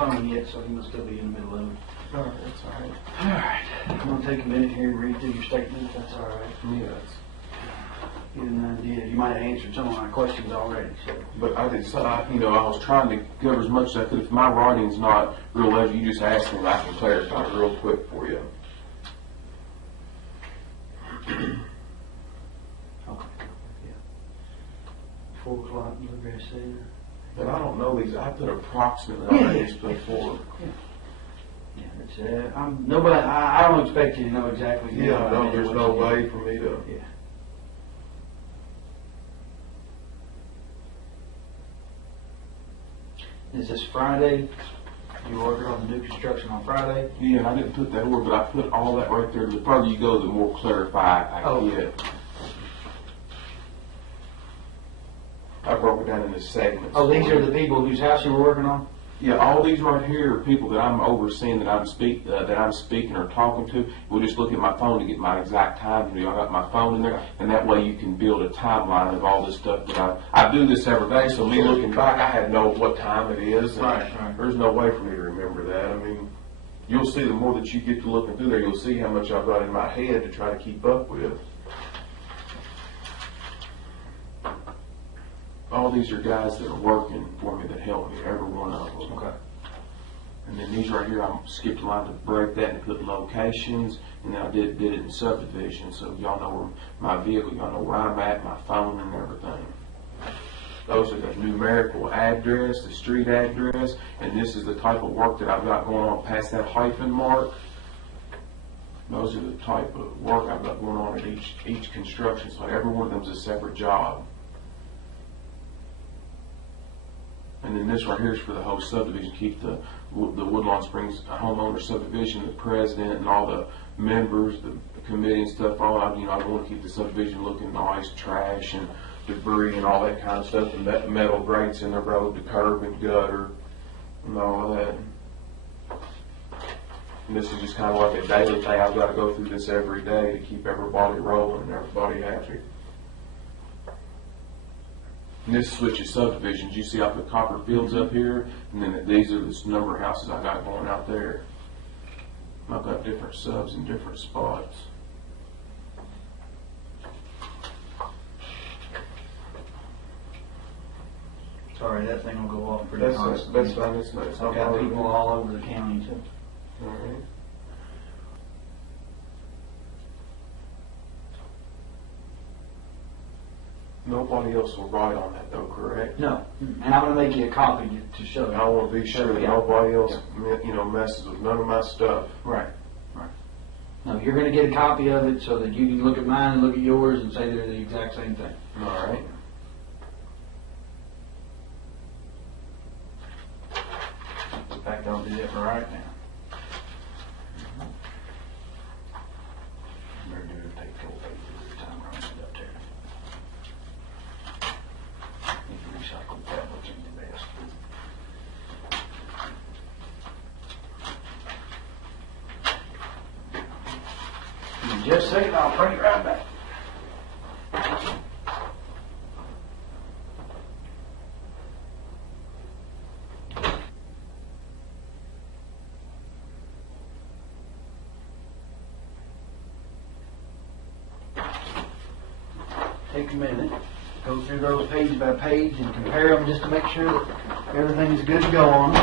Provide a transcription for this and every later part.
phone yet, so he must still be in the middle of it. All right, that's all right. All right. I'm going to take a minute here and read through your statement, if that's all right. Yes. Get an idea. You might have answered some of my questions already. So. But I did, I was trying to cover as much as I could. If my writing's not real legible, you just ask me and I can clarify it real quick for you. Okay. Yeah. 4 o'clock, Bluegrass Center. But I don't know these. I put approximately on these before. Yeah, it's, nobody. I don't expect you to know exactly. Yeah, no, there's no way for me to. Yeah. Is this Friday? You working on the new construction on Friday? Yeah, I didn't put that word, but I put all that right there. The further you go, the more clarified I get. I broke it down into segments. Oh, these are the people whose house you were working on? Yeah, all these right here are people that I'm overseeing, that I'm speaking or talking to. We'll just look at my phone to get my exact time. I got my phone in there, and that way you can build a timeline of all this stuff. That I do this every day, so me looking back, I have know what time it is. And right. There's no way for me to remember that. I mean, you'll see the more that you get to looking through there, you'll see how much I've got in my head to try to keep up with. All these are guys that are working for me that help me, every one of them. Okay. And then these right here, I skipped a line to break that and put locations, and then I did it in subdivision, so y'all know where my vehicle, y'all know where I'm at, my phone and everything. Those are the numerical address, the street address, and this is the type of work that I've got going on past that hyphen mark. Those are the type of work I've got going on at each construction site. Every one of them is a separate job. And then this right here is for the whole subdivision. Keep the Woodlawn Springs homeowner subdivision, the president, and all the members, the committee and stuff. I want to keep the subdivision looking nice, trash and debris and all that kind of stuff. And metal grates in the road, the curb and gutter, and all of that. And this is just kind of like a daily thing. I've got to go through this every day to keep everybody rolling and everybody happy. And this switches subdivisions. You see I put copper fields up here, and then these are the number of houses I got going out there. I've got different subs in different spots. Sorry, that thing will go off pretty fast. That's fine. It's nice. I've got people all over the county too. All right. Nobody else will write on that though, correct? No. And I'm going to make you a copy to show you. I want to be sure that nobody else, messes with none of my stuff. Right. Right. No, you're going to get a copy of it so that you can look at mine and look at yours and say they're the exact same thing. All right. In fact, I'll do that right now. Better do it. Take full page of the time running it up there. Recycled tablets are the best. In just a second, I'll bring it right back. Take a minute. Go through those page by page and compare them just to make sure that everything's good to go on.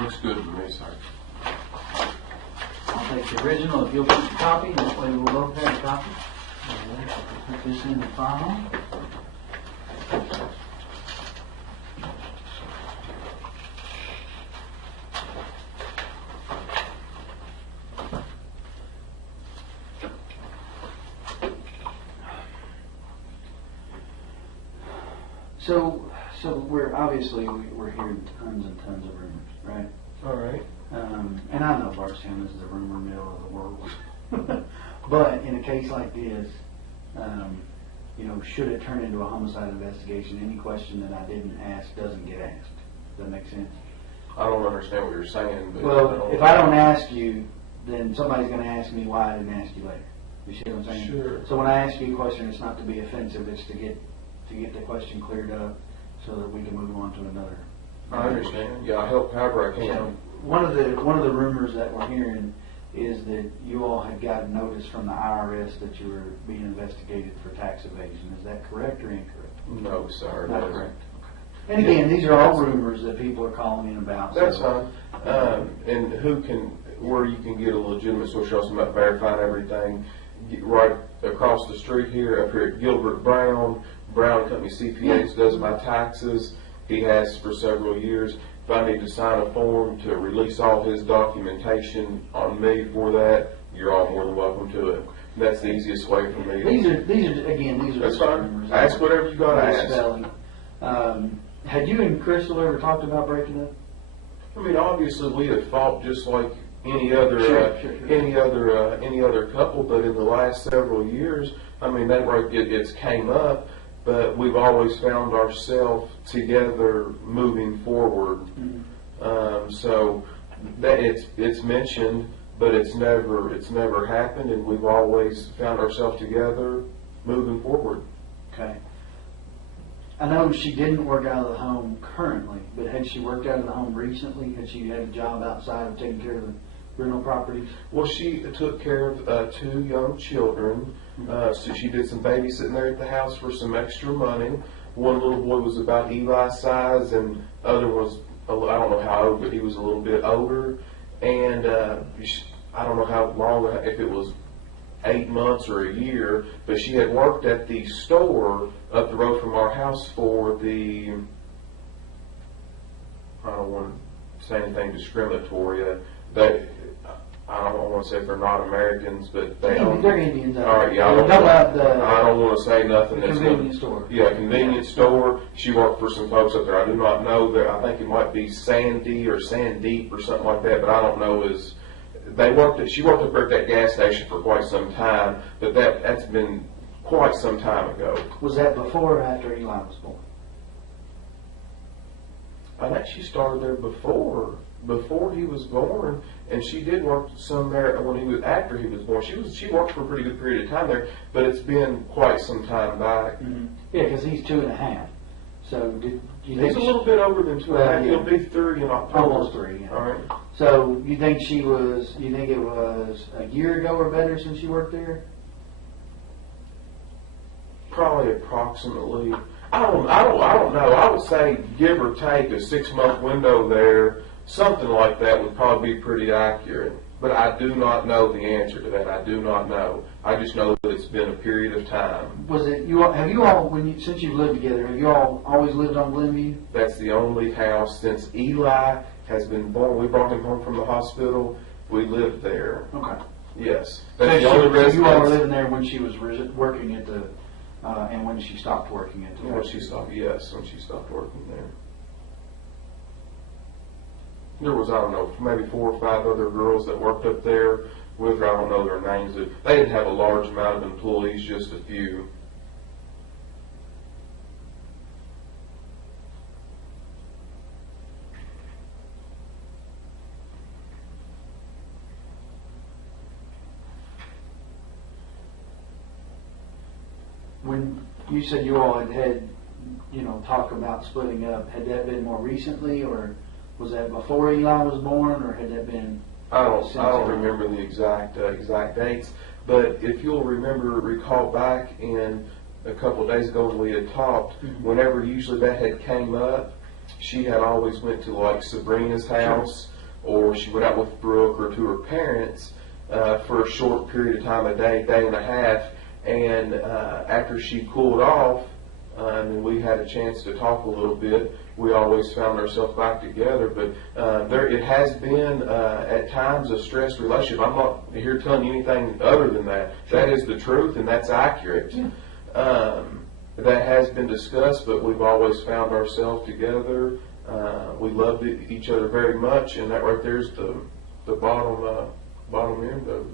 Looks good to me, sir. I'll take the original if you'll keep the copy. That way we'll both have a copy. Put this in the file. So we're obviously we're hearing tons and tons of rumors, right? All right. And I know Bardstown is the rumor mill of the world, but in a case like this, should it turn into a homicide investigation, any question that I didn't ask doesn't get asked. Does that make sense? I don't understand what you're saying. But Well, if I don't ask you, then somebody's going to ask me why I didn't ask you later. You see what I'm saying? Sure. So when I ask you a question, it's not to be offensive. It's to get the question cleared up so that we can move on to another. I understand. Yeah, I help however I can. So one of the rumors that we're hearing is that you all had gotten notice from the IRS that you were being investigated for tax evasion. Is that correct or incorrect? No, sir. Not correct. And again, these are all rumors that people are calling in about. That's so, fine. And where you can get a legitimate source, you're also about verifying everything. Right across the street here, up here at Gilbert Brown Company CPAs does my taxes. He has for several years. If I need to sign a form to release all his documentation on me for that, you're all more than welcome to it. That's the easiest way for me. These are That's fine. rumors. Ask whatever you got to ask. Had you and Crystal ever talked about breaking up? I mean, obviously we have fought just like any other Sure. any other couple, but in the last several years, I mean, it's came up, but we've always found ourselves together moving forward. Mm-hmm. So that it's mentioned, but it's never happened, and we've always found ourselves together moving forward. Okay. I know she didn't work out of the home currently, but had she worked out of the home recently? Had she had a job outside of taking care of the rental properties? Well, she took care of 2 young children, so she did some babysitting there at the house for some extra money. One little boy was about Eli's size, and other was, I don't know how old, but he was a little bit older. And I don't know how long, if it was 8 months or a year, but she had worked at the store up the road from our house for the, I don't want to say anything discriminatory, I don't want to say they're not Americans, but they're Indians. All right, yeah. I don't want to say nothing. Convenience store. Yeah, convenience store. She worked for some folks up there. I do not know that. I think it might be Sandy or Sandeep or something like that, but I don't know. She worked up there at that gas station for quite some time, but that's been quite some time ago. Was that before or after Eli was born? I think she started there before he was born, and she did work some there after he was born. She worked for a pretty good period of time there, but it's been quite some time back. Mm-hmm. Yeah, because he's 2.5. So he's a little bit over than 2.5. Yeah. He'll be 3 in October. Almost 3. Yeah. All right. So you think it was a year ago or better since you worked there? Probably approximately. I don't know. I would say give or take a 6-month window there. Something like that would probably be pretty accurate. But I do not know the answer to that. I do not know. I just know that it's been a period of time. Was it since you've lived together, have you all always lived on Glenview? That's the only house since Eli has been born. We brought him home from the hospital. We lived there. Okay. Yes. That's the only residence. You all were living there when she was working at the, and when she stopped working at the. When she stopped working there. There was, I don't know, maybe 4 or 5 other girls that worked up there with her. I don't know their names. They didn't have a large amount of employees, just a few. When you said you all had talk about splitting up, had that been more recently, or was that before Eli was born, or had that been? I don't remember the exact dates, but if you'll recall back in a couple of days ago when we had talked, whenever usually that had came up, she had always went to like Sabrina's house, or she went out with Brooke or to her parents for a short period of time, a day and a half, And after she cooled off, and we had a chance to talk a little bit, we always found ourselves back together. But it has been at times a stressed relationship. I'm not here telling you anything other than that. That is the truth, and that's accurate. Yeah. That has been discussed, but we've always found ourselves together. We love each other very much, and that right there is the bottom end of it.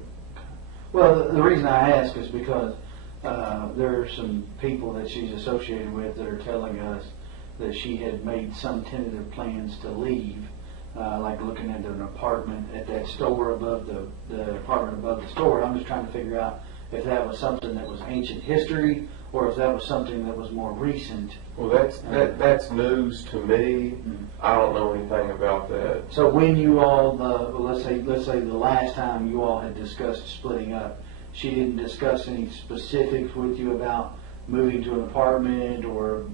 Well, the reason I ask is because there are some people that she's associated with that are telling us that she had made some tentative plans to leave, like looking at an apartment at that store above the apartment above the store. I'm just trying to figure out if that was something that was ancient history or if that was something that was more recent. Well, that's news to me. Mm-hmm. I don't know anything about that. So when you all, let's say the last time you all had discussed splitting up, she didn't discuss any specifics with you about moving to an apartment or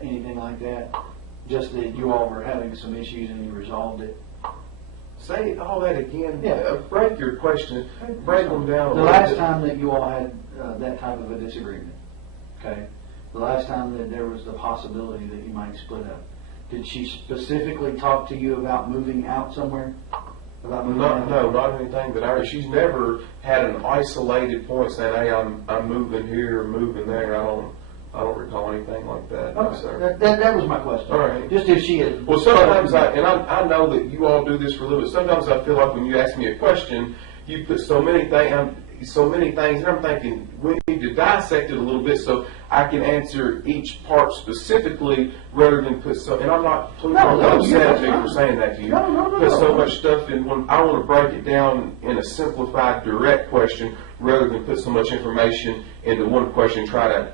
anything like that? Just that you all were having some issues and you resolved it? Say all that again. Yeah. Break your question. Break them down. The last time that you all had that type of a disagreement, okay? The last time that there was the possibility that you might split up, did she specifically talk to you about moving out somewhere? About moving out? No, not anything that I. She's never had an isolated point saying, "Hey, I'm moving here, or moving there." I don't recall anything like that. Okay. No, sir. That was my question. All right. Just if she had. Well, sometimes I know that you all do this for a little bit. Sometimes I feel like when you ask me a question, you put so many things, and I'm thinking we need to dissect it a little bit so I can answer each part specifically rather than put so. And I'm not upset at me for saying that to you. No. Put so much stuff in when I want to break it down in a simplified, direct question rather than put so much information into one question. Try to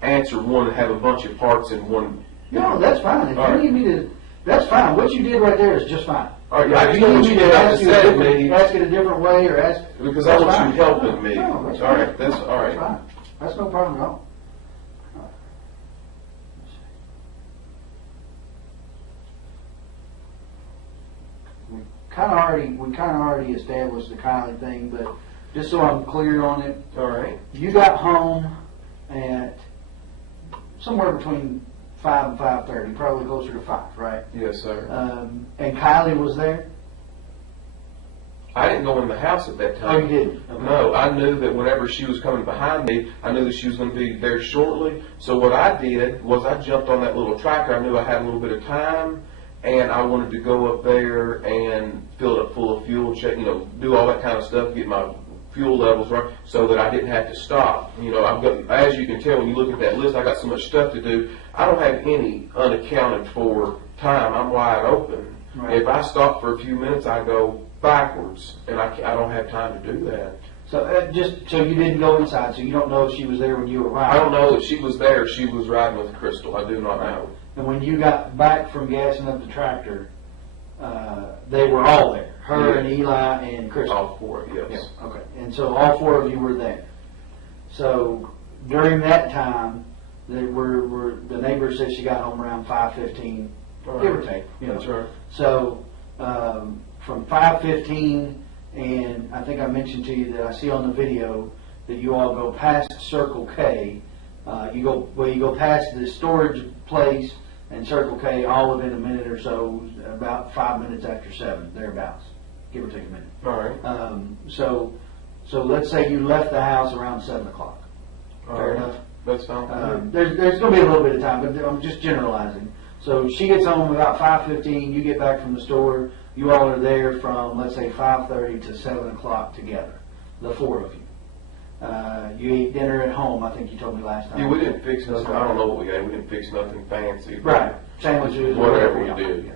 answer one and have a bunch of parts in one. No, that's fine. If you need me to, that's fine. What you did right there is just fine. All right, I just want you to ask it a different way, or ask because I want you helping me. No, that's all right, that's all right. That's fine. That's no problem at all. We kind of already established the Kylie thing, but just so I'm clear on it. All right. You got home at somewhere between 5 and 5:30, probably closer to 5, right? Yes, sir. And Kylie was there? I didn't go in the house at that time. Oh, you didn't? Okay. No, I knew that whenever she was coming behind me, I knew that she was going to be there shortly. So what I did was I jumped on that little tractor. I knew I had a little bit of time, and I wanted to go up there and fill it up full of fuel, check, do all that kind of stuff, get my fuel levels right, so that I didn't have to stop. I've got, as you can tell when you look at that list, I got so much stuff to do. I don't have any unaccounted for time. I'm wide open. Right. If I stop for a few minutes, I go backwards, and I don't have time to do that. So so you didn't go inside, so you don't know if she was there when you arrived. I don't know if she was there. She was riding with Crystal. I do not know. And when you got back from gassing up the tractor, they were all there. Her and Eli and Crystal. All four, yes. Yeah, okay. And so all four of you were there. So during that time, the neighbor said she got home around 5:15, give or take. That's right. So from 5:15, and I think I mentioned to you that I see on the video that you all go past Circle K. You go past the storage place and Circle K all within a minute or so, about 5 minutes after 7, thereabouts, give or take a minute. All right. So let's say you left the house around 7 o'clock. Fair enough? That's fine. There's going to be a little bit of time, but I'm just generalizing. So she gets home about 5:15. You get back from the store. You all are there from, let's say, 5:30 to 7 o'clock together, the four of you. You ate dinner at home, I think you told me last time. Yeah, we didn't fix nothing. I don't know what we ate. We didn't fix nothing fancy. Right. Sandwiches. Whatever we did.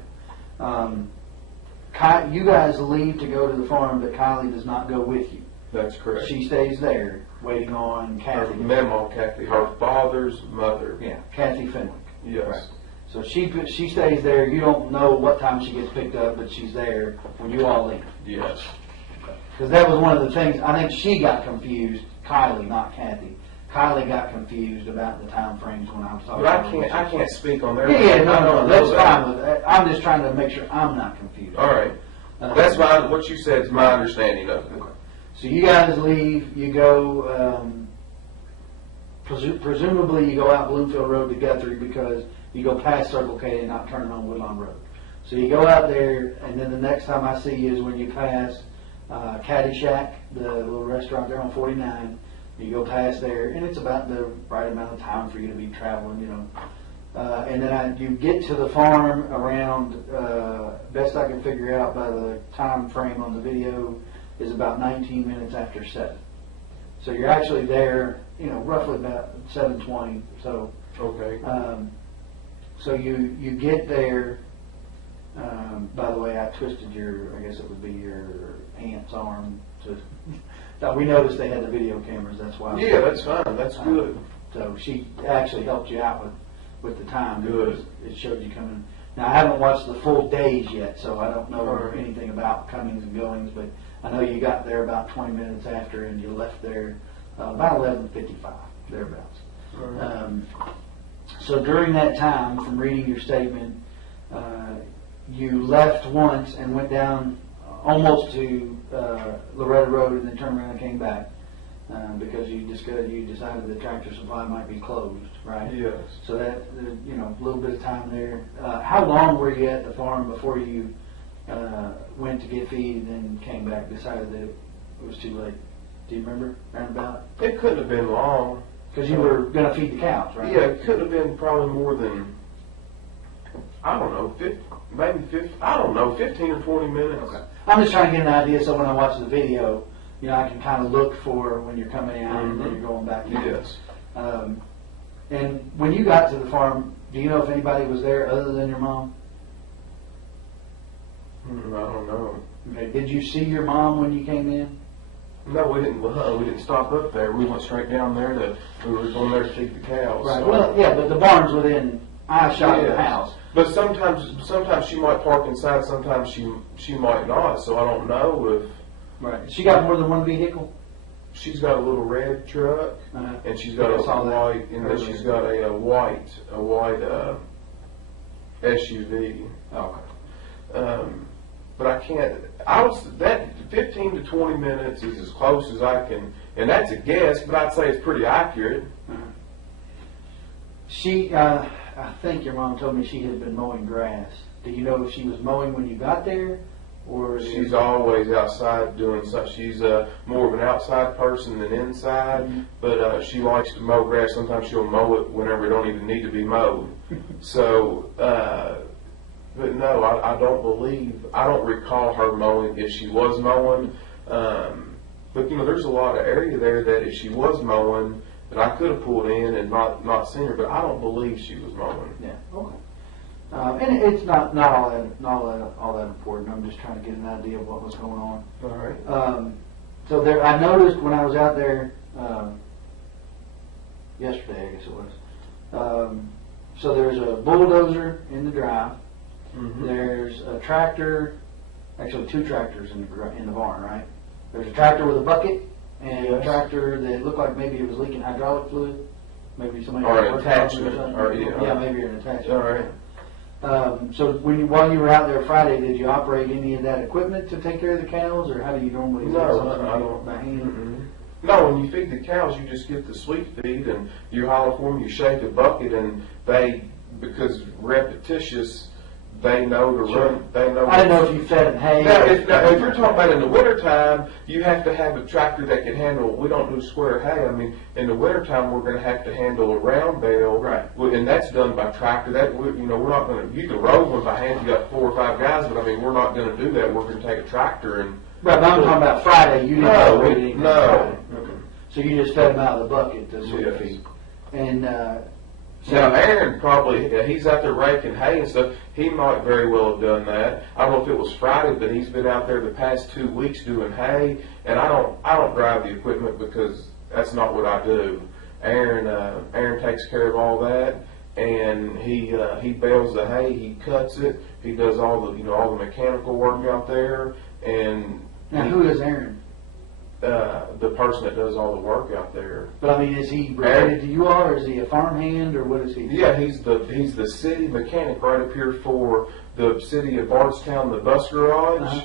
You guys leave to go to the farm, but Kylie does not go with you. That's correct. She stays there waiting on Kathy. Memo, Kathy, her father's mother. Yeah, Kathy Fenwick. Yes. Right. So she stays there. You don't know what time she gets picked up, but she's there when you all leave. Yes. Because that was one of the things, I think she got confused, Kylie, not Kathy. Kylie got confused about the time frames when I was talking about it. But I can't speak on their Yeah, no, that's fine. I'm just trying to make sure I'm not confused. All right. That's fine. What you said is my understanding of it. Okay. So you guys leave, you go presumably you go out Bloomfield Road to Guthrie because you go past Circle K and not turn on Woodlawn Road. So you go out there, and then the next time I see you is when you pass Caddy Shack, the little restaurant there on 49. You go past there, and it's about the right amount of time for you to be traveling, you know. And then you get to the farm around, best I can figure out by the time frame on the video, is about 19 minutes after 7. So you're actually there, you know, roughly about 7:20. So Okay. So you get there. By the way, I twisted I guess it would be your aunt's arm to. We noticed they had the video cameras. That's why. Yeah, that's fine. That's good. So she actually helped you out with the time. Good. It showed you coming. Now I haven't watched the full days yet, so I don't know anything about comings and goings. But I know you got there about 20 minutes after, and you left there about 11:55 thereabouts. So during that time, from reading your statement, you left once and went down almost to Loretta Road and then turned around and came back because you decided the Tractor Supply might be closed, right? Yes. So that, you know, a little bit of time there. How long were you at the farm before you went to get feed and then came back, decided that it was too late? Do you remember, roundabout? It couldn't have been long. Because you were going to feed the cows, right? Yeah, it could have been probably more than, I don't know, 15 or 20 minutes. Okay. I'm just trying to get an idea so when I watch the video, you know, I can kind of look for when you're coming out and then you're going back in. Yes. And when you got to the farm, do you know if anybody was there other than your mom? I don't know. Okay. Did you see your mom when you came in? No, we didn't. We didn't stop up there. We went straight down there we were going there to feed the cows. Right. So. Well, yeah, but the barn's within eyeshot of the house. But sometimes she might park inside. Sometimes she might not. So I don't know if. Right. She got more than one vehicle. She's got a little red truck, and she's got a white, and then she's got a white SUV. Okay. But I can't. That 15 to 20 minutes is as close as I can, and that's a guess. But I'd say it's pretty accurate. I think your mom told me she had been mowing grass. Do you know if she was mowing when you got there, or she's always outside doing stuff? She's more of an outside person than inside, but she likes to mow grass. Sometimes she'll mow it whenever it don't even need to be mowed. So. But no, I don't recall her mowing if she was mowing. But you know, there's a lot of area there that if she was mowing, that I could have pulled in and not seen her. But I don't believe she was mowing. Yeah. Okay. And it's not all that important. I'm just trying to get an idea of what was going on. All right. So there, I noticed when I was out there yesterday, I guess it was. So there's a bulldozer in the drive. Mm-hmm. There's a tractor, actually two tractors in the barn, right? There's a tractor with a bucket and a tractor that looked like maybe it was leaking hydraulic fluid. Maybe somebody or an attachment, maybe an attachment. All right. So while you were out there Friday, did you operate any of that equipment to take care of the cows, or how do you normally do No, something I don't. by hand? Mm-hmm. No, when you feed the cows, you just get the sweet feed and you holler for them. You shake a bucket, and because repetitious. They know to run. They know. I didn't know if you fed them hay. Now, if you're talking about in the wintertime, you have to have a tractor that can handle. We don't do square hay. I mean, in the wintertime, we're going to have to handle a round bale, right? And that's done by tractor. We're not going to. You can roll one by hand. You got 4 or 5 guys, but I mean, we're not going to do that. We're going to take a tractor and. Right, but I'm talking about Friday. You didn't operate anything. No. Okay. So you just fed them out of the bucket to sweet feed, and. Now, Aaron probably, he's out there raking hay and stuff. He might very well have done that. I don't know if it was Friday, but he's been out there the past 2 weeks doing hay. And I don't drive the equipment because that's not what I do. Aaron takes care of all that, and he bales the hay, he cuts it, he does all the mechanical work out there. And now, who is Aaron? The person that does all the work out there. But I mean, is he related to you all, or is he a farmhand, or what is he? Yeah, he's the city mechanic right up here for the city of Bardstown, the bus garage.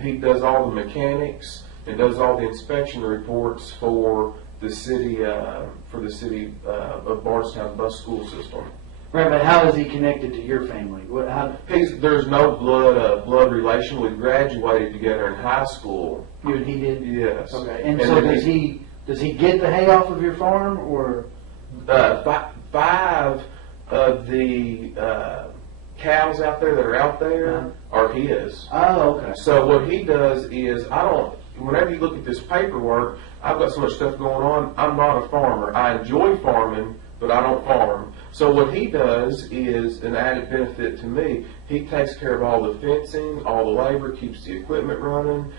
He does all the mechanics and does all the inspection reports for the city for the city of Bardstown bus school system. Right, but how is he connected to your family? There's no blood relation. We graduated together in high school. You and he did? Yes. Okay. And so does he get the hay off of your farm, or? 5 of the cows out there that are out there are his. Oh, okay. So what he does is, whenever you look at this paperwork, I've got so much stuff going on. I'm not a farmer. I enjoy farming, but I don't farm. So what he does is an added benefit to me. He takes care of all the fencing, all the labor, keeps the equipment running.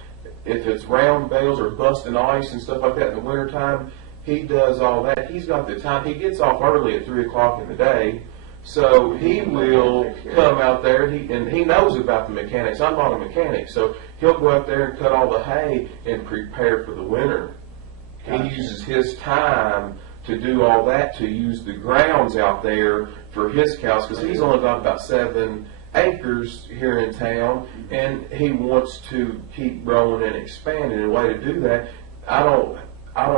If it's round bales or busting ice and stuff like that in the wintertime, he does all that. He's got the time. He gets off early at 3 o'clock in the day. So he will come out there, and he knows about the mechanics. I'm not a mechanic, so he'll go out there and cut all the hay and prepare for the winter. He uses his time to do all that, to use the grounds out there for his cows, because he's only got about 7 acres here in town, and he wants to keep growing and expanding. And a way to do that, I don't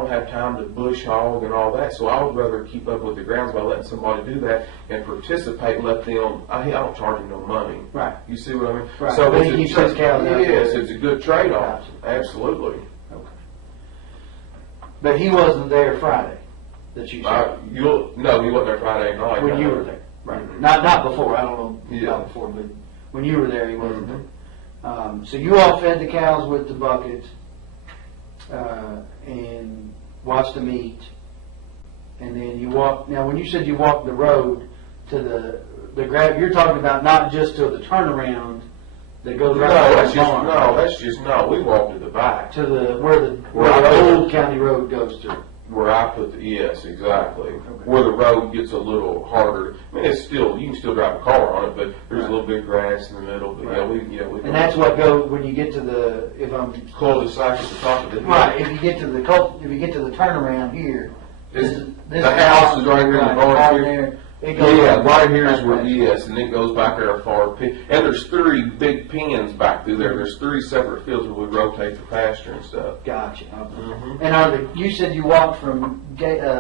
have time to bush hog and all that, so I would rather keep up with the grounds by letting somebody do that and participate and let them. I don't charge them no money. Right. You see what I mean? Right. So he keeps his cows out there. Yes, it's a good trade-off. Absolutely. Okay. But he wasn't there Friday that you saw. No, he wasn't there Friday night. When you were there. Right. Not before. I don't know about before, but when you were there, he wasn't there. So you all fed the cows with the buckets. And watched them eat, and then you walk. Now, when you said you walked the road to the grab, you're talking about not just to the turnaround that goes right. We walked to the back to where the old county road goes to. Where I put yes, exactly. Okay. Where the road gets a little harder. I mean, you can still drive a car on it, but there's a little bit of grass in the middle. But we. And that's what goes when you get to the cul-de-sac at the top of the hill. Right. If you get to the turnaround here, the house is right here in the barn here. Right here is where and it goes back there far. And there's 3 big pens back through there. There's 3 separate fields where we rotate for pasture and stuff. Gotcha. Mm-hmm. And you said you walked from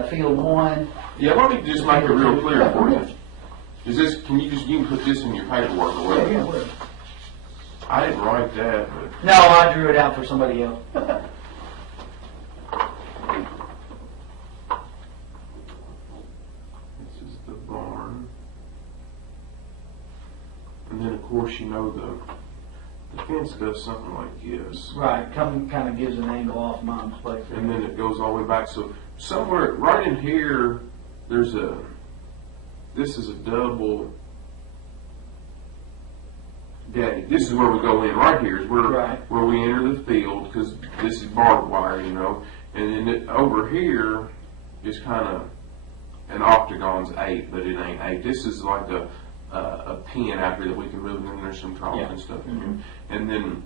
field 1. Yeah, let me just make it real clear for you. You can put this in your paperwork or whatever. Yeah. I didn't write that, but no, I drew it out for somebody else. And then, of course, the fence does something like this. Right, kind of gives an angle off Mom's place. And then it goes all the way back. So somewhere right in here, this is a double gate. This is where we go in. Right here is where we enter the field, because this is barbed wire, And then over here is kind of an octagon's 8, but it ain't 8. This is like a pen out here that we can move, and then there's some troughs and stuff in here. And then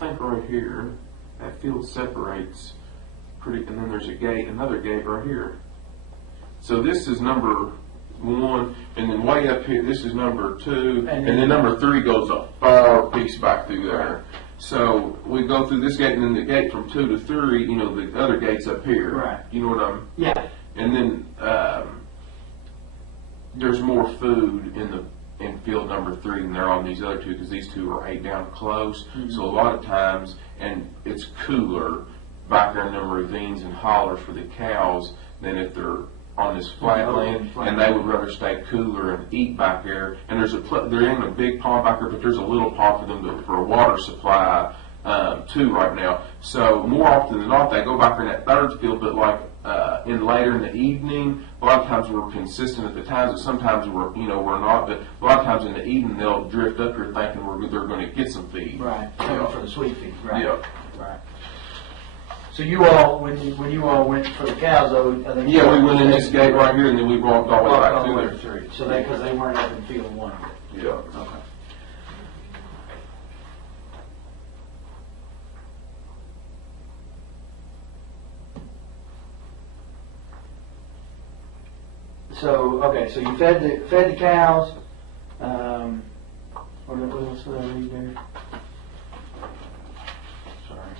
I think right here, that field separates and then there's another gate right here. So this is number 1, and then way up here, this is number 2, and then number 3 goes a far piece back through there. Right. So we go through this gate, and then the gate from 2 to 3, the other gate's up here. Right. You know what I'm? Yeah. And then there's more food in field number 3 than there are on these other 2, because these 2 are 8 down close. Mm-hmm. So a lot of times, and it's cooler back there in the ravines and hollers for the cows than if they're on this flat land, and they would rather stay cooler and eat back there. And there ain't a big pond back there, but there's a little pond for them for a water supply too right now. So more often than not, they go back there in that 3rd field, but like later in the evening, a lot of times we're consistent at the times, but sometimes we're not. But a lot of times in the evening, they'll drift up here thinking they're going to get some feed. Right. For the sweet feed. Right. Yeah. Right. So you all, when you all went for the cows, though, I think we went in this gate right here, and then we walked all the way back through there. So because they weren't up in field 1. Yeah. Okay. So you fed the cows. What else did I read there? Sorry.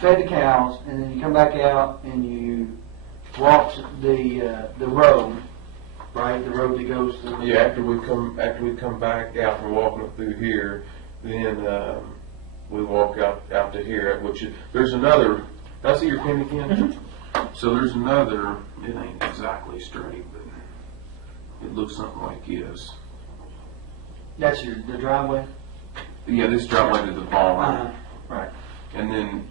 fed the cows, and then you come back out and you walked the road, right? The road that goes through. Yeah, after we come back out from walking up through here, then we walk out to here, which is, there's another. Did I see your pen again? Mm-hmm. So there's another. It ain't exactly straight, but it looks something like this. That's the driveway. Yeah, this driveway to the barn, Right. and then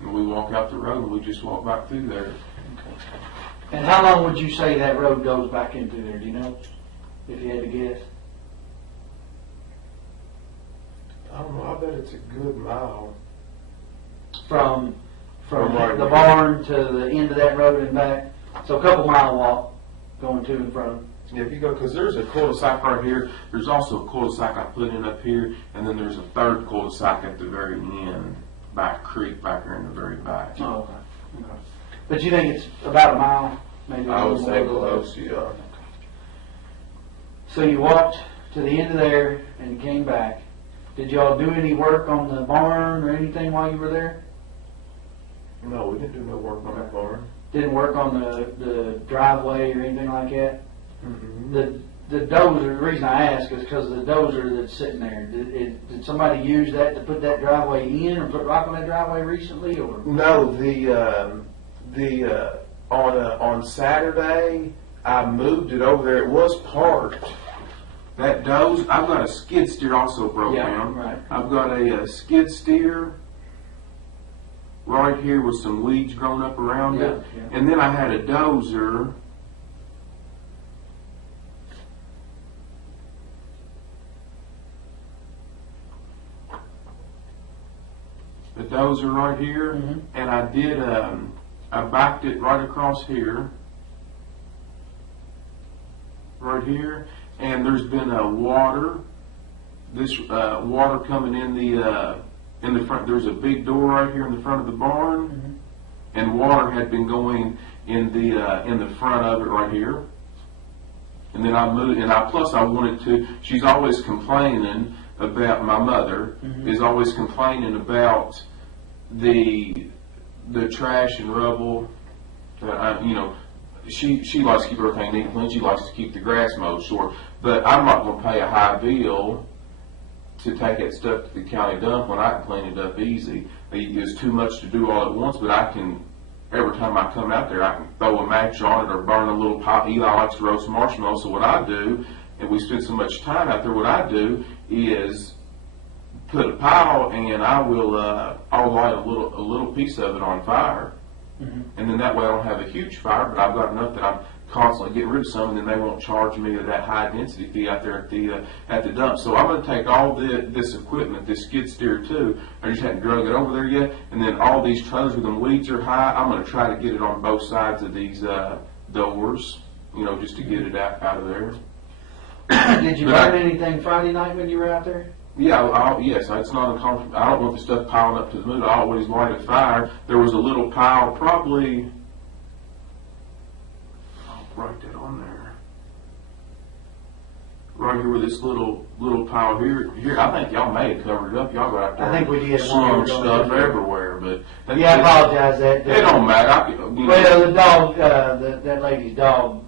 we walk out the road and we just walk back through there. And how long would you say that road goes back into there? Do you know? If you had to guess. I don't know. I bet it's a good mile. From right the here. barn to the end of that road and back. So a couple mile walk going to and from. Yeah, if you go, because there's a cul-de-sac right here. There's also a cul-de-sac I put in up here, and then there's a third cul-de-sac at the very end, by a creek back here in the very back. Oh, okay. But you think it's about a mile, maybe? I would a say little close, less? yeah. So you walked to the end of there and came back. Did y'all do any work on the barn or anything while you were there? No, we didn't do no work on that barn. Didn't work on the driveway or anything like that? Mm-hmm. The dozer, the reason I ask is because the dozer that's sitting there, did somebody use that to put that driveway in or put rock on that driveway recently? Or No, on Saturday I moved it over there. It was parked. That dozer, I've got a skid steer also broke down. Right. I've got a skid steer right here with some weeds growing up around it, Yeah. and then I had a dozer. The dozer right here, Mhm. and I did. I backed it right across here, right here, and there's been water. This water coming in the front. There's a big door right here in the front of the barn, Mhm. and water had been going in the front of it right here. And then I moved, and I wanted to. She's always complaining about, my mother is always complaining about the trash and rubble. She likes to keep everything neat and clean. She likes to keep the grass mowed short. But I'm not going to pay a high bill to take that stuff to the county dump when I can clean it up easy. It's too much to do all at once, but I can. Every time I come out there, I can throw a match on it or burn a little pile. Eli likes to roast marshmallows, so what I do, and we spend so much time out there, what I do is put a pile, and I'll light a little piece of it on fire, and then that way I don't have a huge fire, but I've got enough that I'm constantly getting rid of some, and then they won't charge me that high density fee out there at the dump. So I'm going to take all this equipment, this skid steer too. I just haven't drug it over there yet, and then all these trailers where the weeds are high, I'm going to try to get it on both sides of these doors, just to get it out of there. Did you burn anything Friday night when you were out there? Yeah, yes, it's not uncomfortable. I don't want the stuff piling up to the moon. I always light a fire. There was a little pile, probably, I'll write that on there. Right here with this little pile here. I think y'all may have covered it up. Y'all got out there. I think we did. Slung stuff everywhere, but Yeah, I apologize. That it don't matter. Well, the dog, that lady's dog,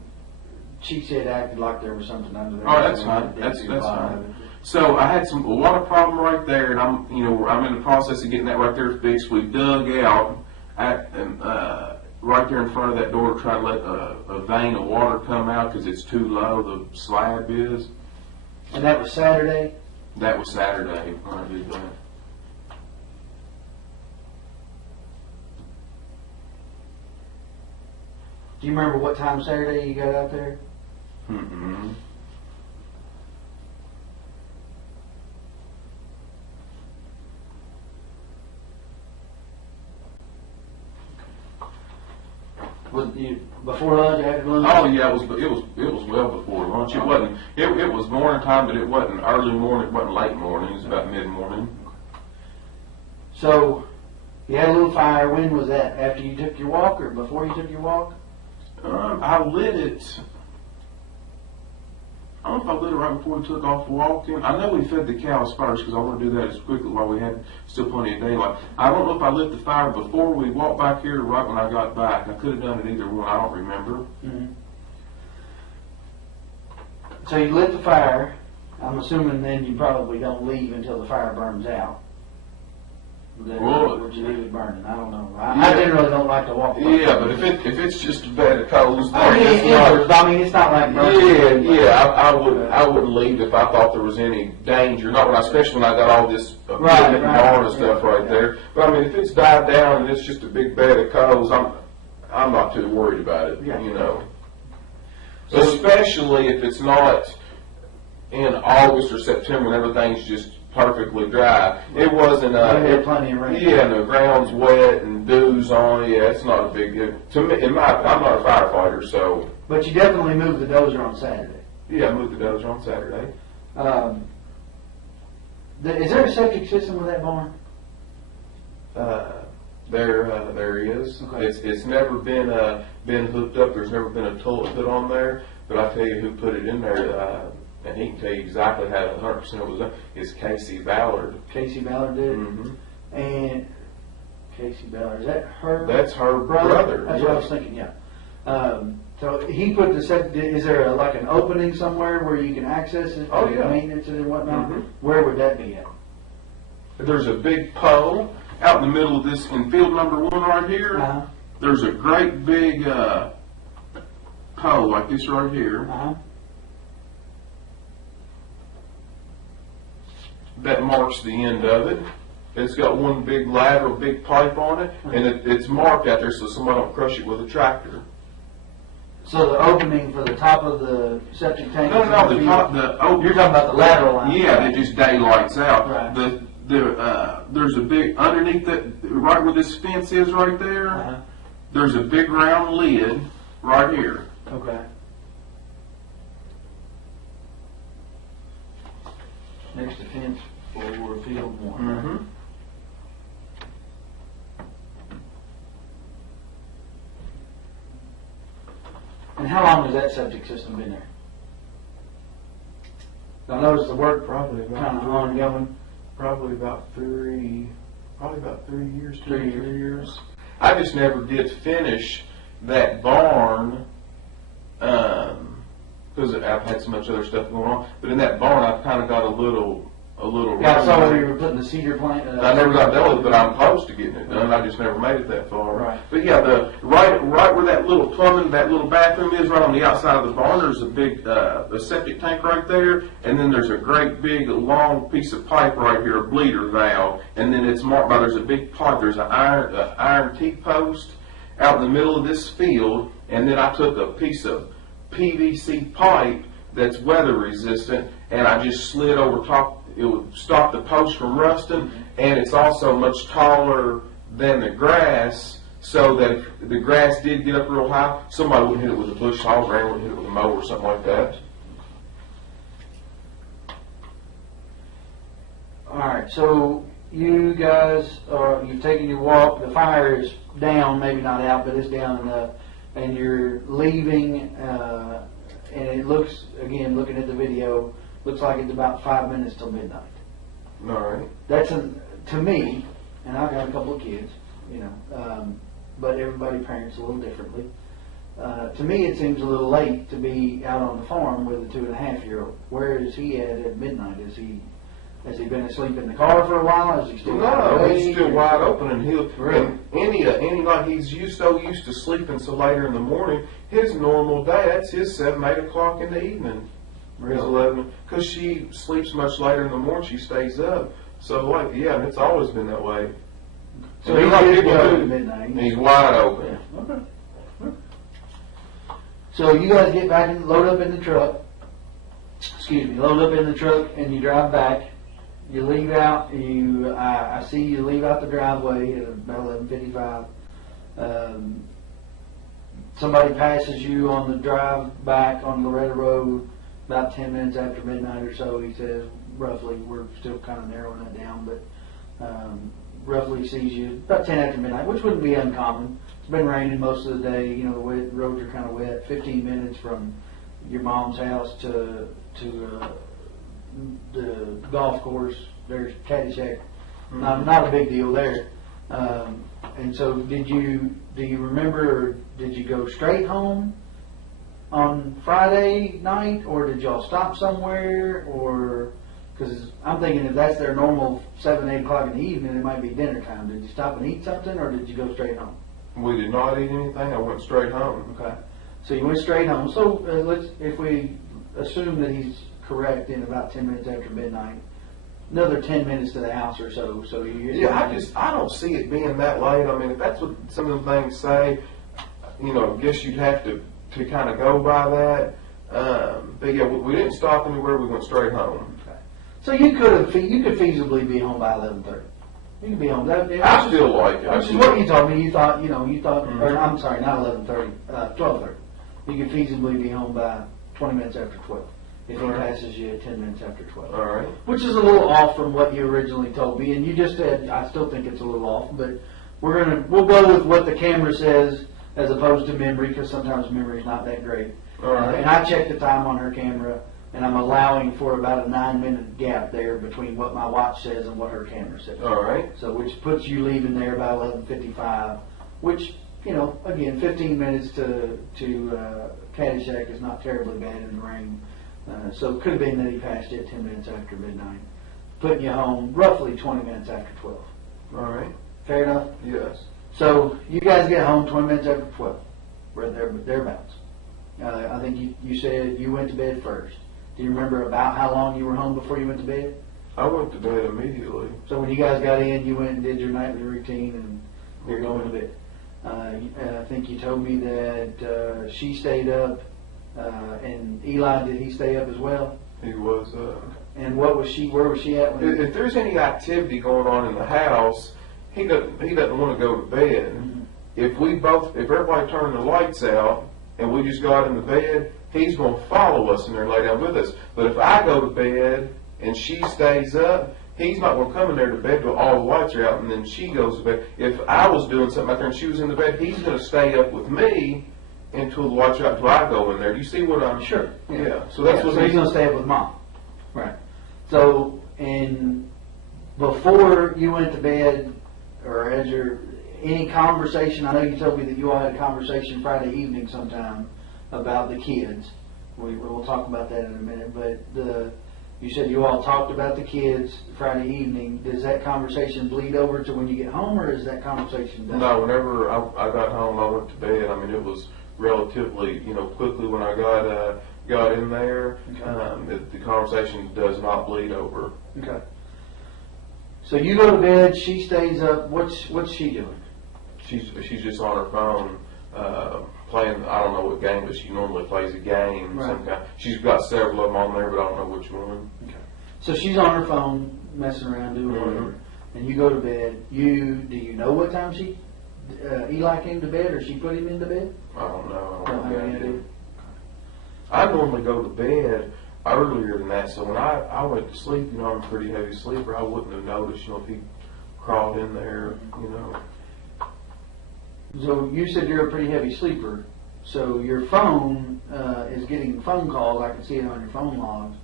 she said acted like there was something under there. Oh, that's fine. That's fine. So I had a water problem right there, and I'm in the process of getting that right there fixed. We dug out right there in front of that door to try to let a vein of water come out because it's too low. The slab is. And that was Saturday. That was Saturday when I did that. Do you remember what time Saturday you got out there? Mm-hmm. Was you before lunch, after lunch? Oh yeah, it was well before lunch. It wasn't. It was morning time, but it wasn't early morning. It wasn't late morning. It was about mid morning. So you had a little fire. When was that? After you took your walk or before you took your walk? I lit it. I don't know if I lit it right before we took off walking. I know we fed the cows first because I want to do that as quickly while we had still plenty of daylight. I don't know if I lit the fire before we walked back here or right when I got back. I could have done it either one. I don't remember. Mm-hmm. So you lit the fire. I'm assuming then you probably don't leave until the fire burns out. Well, would you leave it burning? I don't know. I generally don't like to walk. Yeah, but if it's just a bed of coals, I mean, it's not like burning. I wouldn't leave if I thought there was any danger. Not when, especially when I got all this equipment and barn and stuff right there. But I mean, if it's died down and it's just a big bed of coals, I'm not too worried about it. Yeah. You know, especially if it's not in August or September when everything's just perfectly dry. It wasn't. Had plenty of rain. Yeah, and the ground's wet and dew's on it. Yeah, it's not a big deal. To me, I'm not a firefighter, so. But you definitely moved the dozer on Saturday. Yeah, I moved the dozer on Saturday. Is there a septic system with that barn? There is. Okay. It's never been hooked up. There's never been a toilet put on there. But I tell you who put it in there. And he can tell you exactly how 100% it was done. It's Casey Ballard. Casey Ballard did. Mm-hmm. And Casey Ballard, is that her? That's her brother. That's what I was thinking. Yeah. So he put the set. Is there like an opening somewhere where you can access it? Oh yeah. Maintenance and whatnot. Mm-hmm. Where would that be at? There's a big pole out in the middle of this in field number 1 right here. Uh-huh. There's a great big pole like this right here. Uh-huh. That marks the end of it. It's got one big lateral, big pipe on it, and it's marked out there so somebody don't crush it with a tractor. So the opening for the top of the septic tank? No, the top, You're talking about the lateral line? Yeah, that just daylights out. Right. There's a big, underneath that, right where this fence is right there, Uh-huh. there's a big round lid right here. Okay. Next to fence for field 1. Mm-hmm. And how long has that septic system been there? I noticed the work Probably kind of ongoing. Probably about 3 years, 3 years. I just never did finish that barn, because I've had so much other stuff going on. But in that barn, I've kind of got a little. Yeah, I saw where you were putting the cedar plant. I never got done with it, but I'm close to getting it done. I just never made it that far. Right. But yeah, the right where that little plumbing, that little bathroom is, right on the outside of the barn. There's a big a septic tank right there, and then there's a great big long piece of pipe right here, a bleeder valve, and then it's marked by there's a big pipe. There's an iron T-post out in the middle of this field, and then I took a piece of PVC pipe that's weather resistant, and I just slid over top. It would stop the post from rusting, and it's also much taller than the grass, so that if the grass did get up real high, somebody wouldn't hit it with a bush hogger, or wouldn't hit it with a mower or something like that. All right, so you guys you've taken your walk. The fire is down, maybe not out, but it's down enough, and you're leaving. And it looks, again, looking at the video, looks like it's about 5 minutes till midnight. All right. That's to me, and I've got a couple of kids, but everybody parents a little differently. To me, it seems a little late to be out on the farm with a 2.5-year-old. Where is he at midnight? Has he been asleep in the car for a while? Is he still he's still wide open, and he'll any night he's so used to sleeping so later in the morning. His normal day, that's his 7, 8 o'clock in the evening. Really? 11, because she sleeps much later in the morning. She stays up. So and it's always been that way. So he's like people do. Midnight. He's wide open. Yeah. Okay. So you guys get back and load up in the truck. Load up in the truck, and you drive back. You leave out. I see you leave out the driveway at about 11:55. Somebody passes you on the drive back on Loretta Road about 10 minutes after midnight or so. He says roughly. We're still kind of narrowing that down, but roughly sees you about 10 after midnight, which wouldn't be uncommon. It's been raining most of the day. The roads are kind of wet. 15 minutes from your mom's house to the golf course. There's Caddyshack. Not a big deal there. And so do you remember, or did you go straight home on Friday night, or did y'all stop somewhere? Or, because I'm thinking if that's their normal 7, 8 o'clock in the evening, it might be dinner time. Did you stop and eat something, or did you go straight home? We did not eat anything. I went straight home. Okay. So you went straight home. So if we assume that he's correct in about 10 minutes after midnight, another 10 minutes to the house or so. So I don't see it being that late. I mean, if that's what some of the things say, I guess you'd have to kind of go by that. But yeah, we didn't stop anywhere. We went straight home. Okay. So you could feasibly be home by 11:30. You could be home. I feel like it. Which is what you told me. You thought, or I'm sorry, not 11:30, 12:30. You could feasibly be home by 20 minutes after 12. If he passes you 10 minutes after 12. All right. Which is a little off from what you originally told me, and you just said, I still think it's a little off, but we'll go with what the camera says as opposed to memory, because sometimes memory is not that great. All right. And I checked the time on her camera, and I'm allowing for about a 9-minute gap there between what my watch says and what her camera says. All right. So which puts you leaving there by 11:55, which, again, 15 minutes to Caddyshack is not terribly bad in the rain. So it could have been that he passed you at 10 minutes after midnight, putting you home roughly 20 minutes after 12. All right. Fair enough? Yes. So you guys get home 20 minutes after 12, right thereabouts. I think you said you went to bed first. Do you remember about how long you were home before you went to bed? I went to bed immediately. So when you guys got in, you went and did your nightly routine, and you're going to bed. I think you told me that she stayed up, and Eli, did he stay up as well? He was. And where was she at? If there's any activity going on in the house, he doesn't want to go to bed. Mm-hmm. If everybody turned the lights out and we just got in the bed, he's going to follow us in there and lay down with us. But if I go to bed and she stays up, he's not going to come in there to bed till all the lights are out and then she goes to bed. If I was doing something out there and she was in the bed, he's going to stay up with me until the lights are out until I go in there. Do you see what I'm... Sure. Yeah. So that's what so he's going to stay up with Mom. Right. So, and before you went to bed, or as any conversation, I know you told me that you all had a conversation Friday evening sometime about the kids. We'll talk about that in a minute, but you said you all talked about the kids Friday evening. Does that conversation bleed over to when you get home, or is that conversation done? No, whenever I got home, I went to bed. I mean, it was relatively, quickly when I got in there. Okay. The conversation does not bleed over. Okay. So you go to bed, she stays up. What's she doing? She's just on her phone playing. I don't know what game, but she normally plays a game. Right. Some kind. She's got several of them on there, but I don't know which one. Okay. So she's on her phone, messing around, doing whatever, and you go to bed. Do you know what time Eli came to bed, or she put him into bed? I don't know. Don't have any idea. I normally go to bed earlier than that, so when I went to sleep, I'm a pretty heavy sleeper. I wouldn't have noticed, if he crawled in there, So you said you're a pretty heavy sleeper. So your phone is getting phone calls. I can see it on your phone logs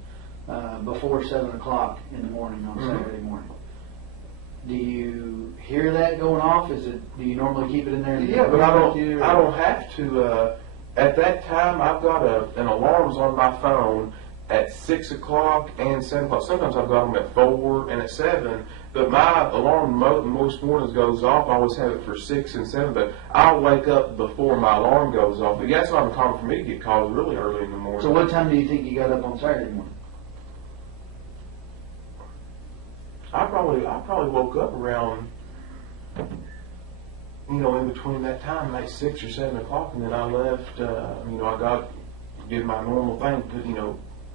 before 7 o'clock in the morning on Saturday morning. Do you hear that going off? Do you normally keep it in there? Yeah, but I don't have to. At that time, I've got an alarms on my phone at 6 o'clock and 7 o'clock. Sometimes I've got them at 4 and at 7. But my alarm most mornings goes off. I always have it for 6 and 7. But I'll wake up before my alarm goes off. But yeah, it's not uncommon for me to get calls really early in the morning. So what time do you think you got up on Saturday morning? I probably woke up around, in between that time, like 6 or 7 o'clock, and then I left. I did my normal thing,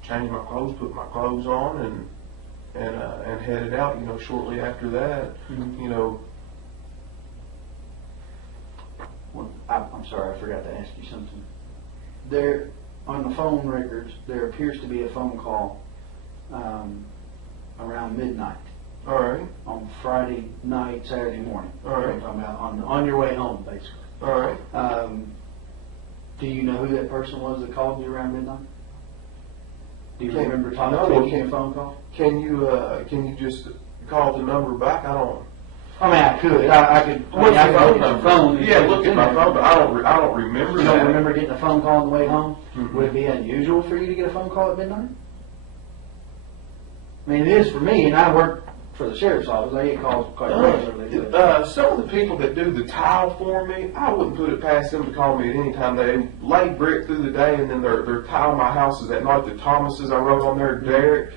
changed my clothes, put my clothes on, and headed out. Shortly after that, Well, I'm sorry, I forgot to ask you something. There, on the phone records, there appears to be a phone call around midnight. All right. On Friday night, Saturday morning. All right. I'm talking about on your way home, basically. All right. Do you know who that person was that called you around midnight? Do you Can't- remember no, taking can't- a phone call? Can you just call the number back? I don't. I mean, I could. I could. I mean, I could look at your phone. and Yeah, see look what's at in my there. phone, but I don't remember You that. don't remember getting a phone call on the way home? Mhm. Would it be unusual for you to get a phone call at midnight? I mean, it is for me, and I work for the sheriff's office. I get calls quite regularly. but- Some of the people that do the tile for me, I wouldn't put it past them to call me at any time. They lay brick through the day, and then their tile my house is at night. The Thomases I wrote on there, Derek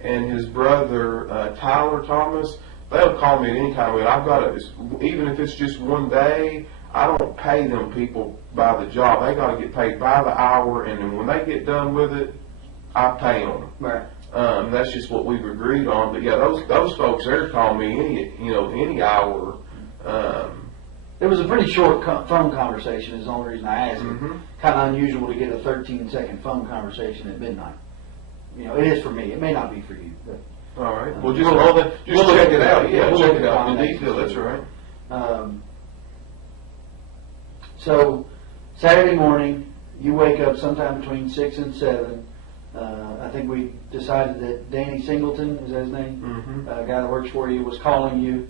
and his brother Tyler Thomas, they'll call me at any time. And I've got even if it's just one day, I don't pay them people by the job. They got to get paid by the hour, and then when they get done with it, I pay them. Right. That's just what we've agreed on. But yeah, those folks there call me any hour. It was a pretty short phone conversation is the only reason I asked it. Mhm. Kind of unusual to get a 13-second phone conversation at midnight. You know, it is for me. It may not be for you. But, All right. Well, just we'll check look it at out. that. Yeah, We'll check look it at out in contacts. detail. That's all right. So, Saturday morning, you wake up sometime between 6 and 7. I think we decided that Danny Singleton, is that his name? Mm-hmm. A guy that works for you, was calling you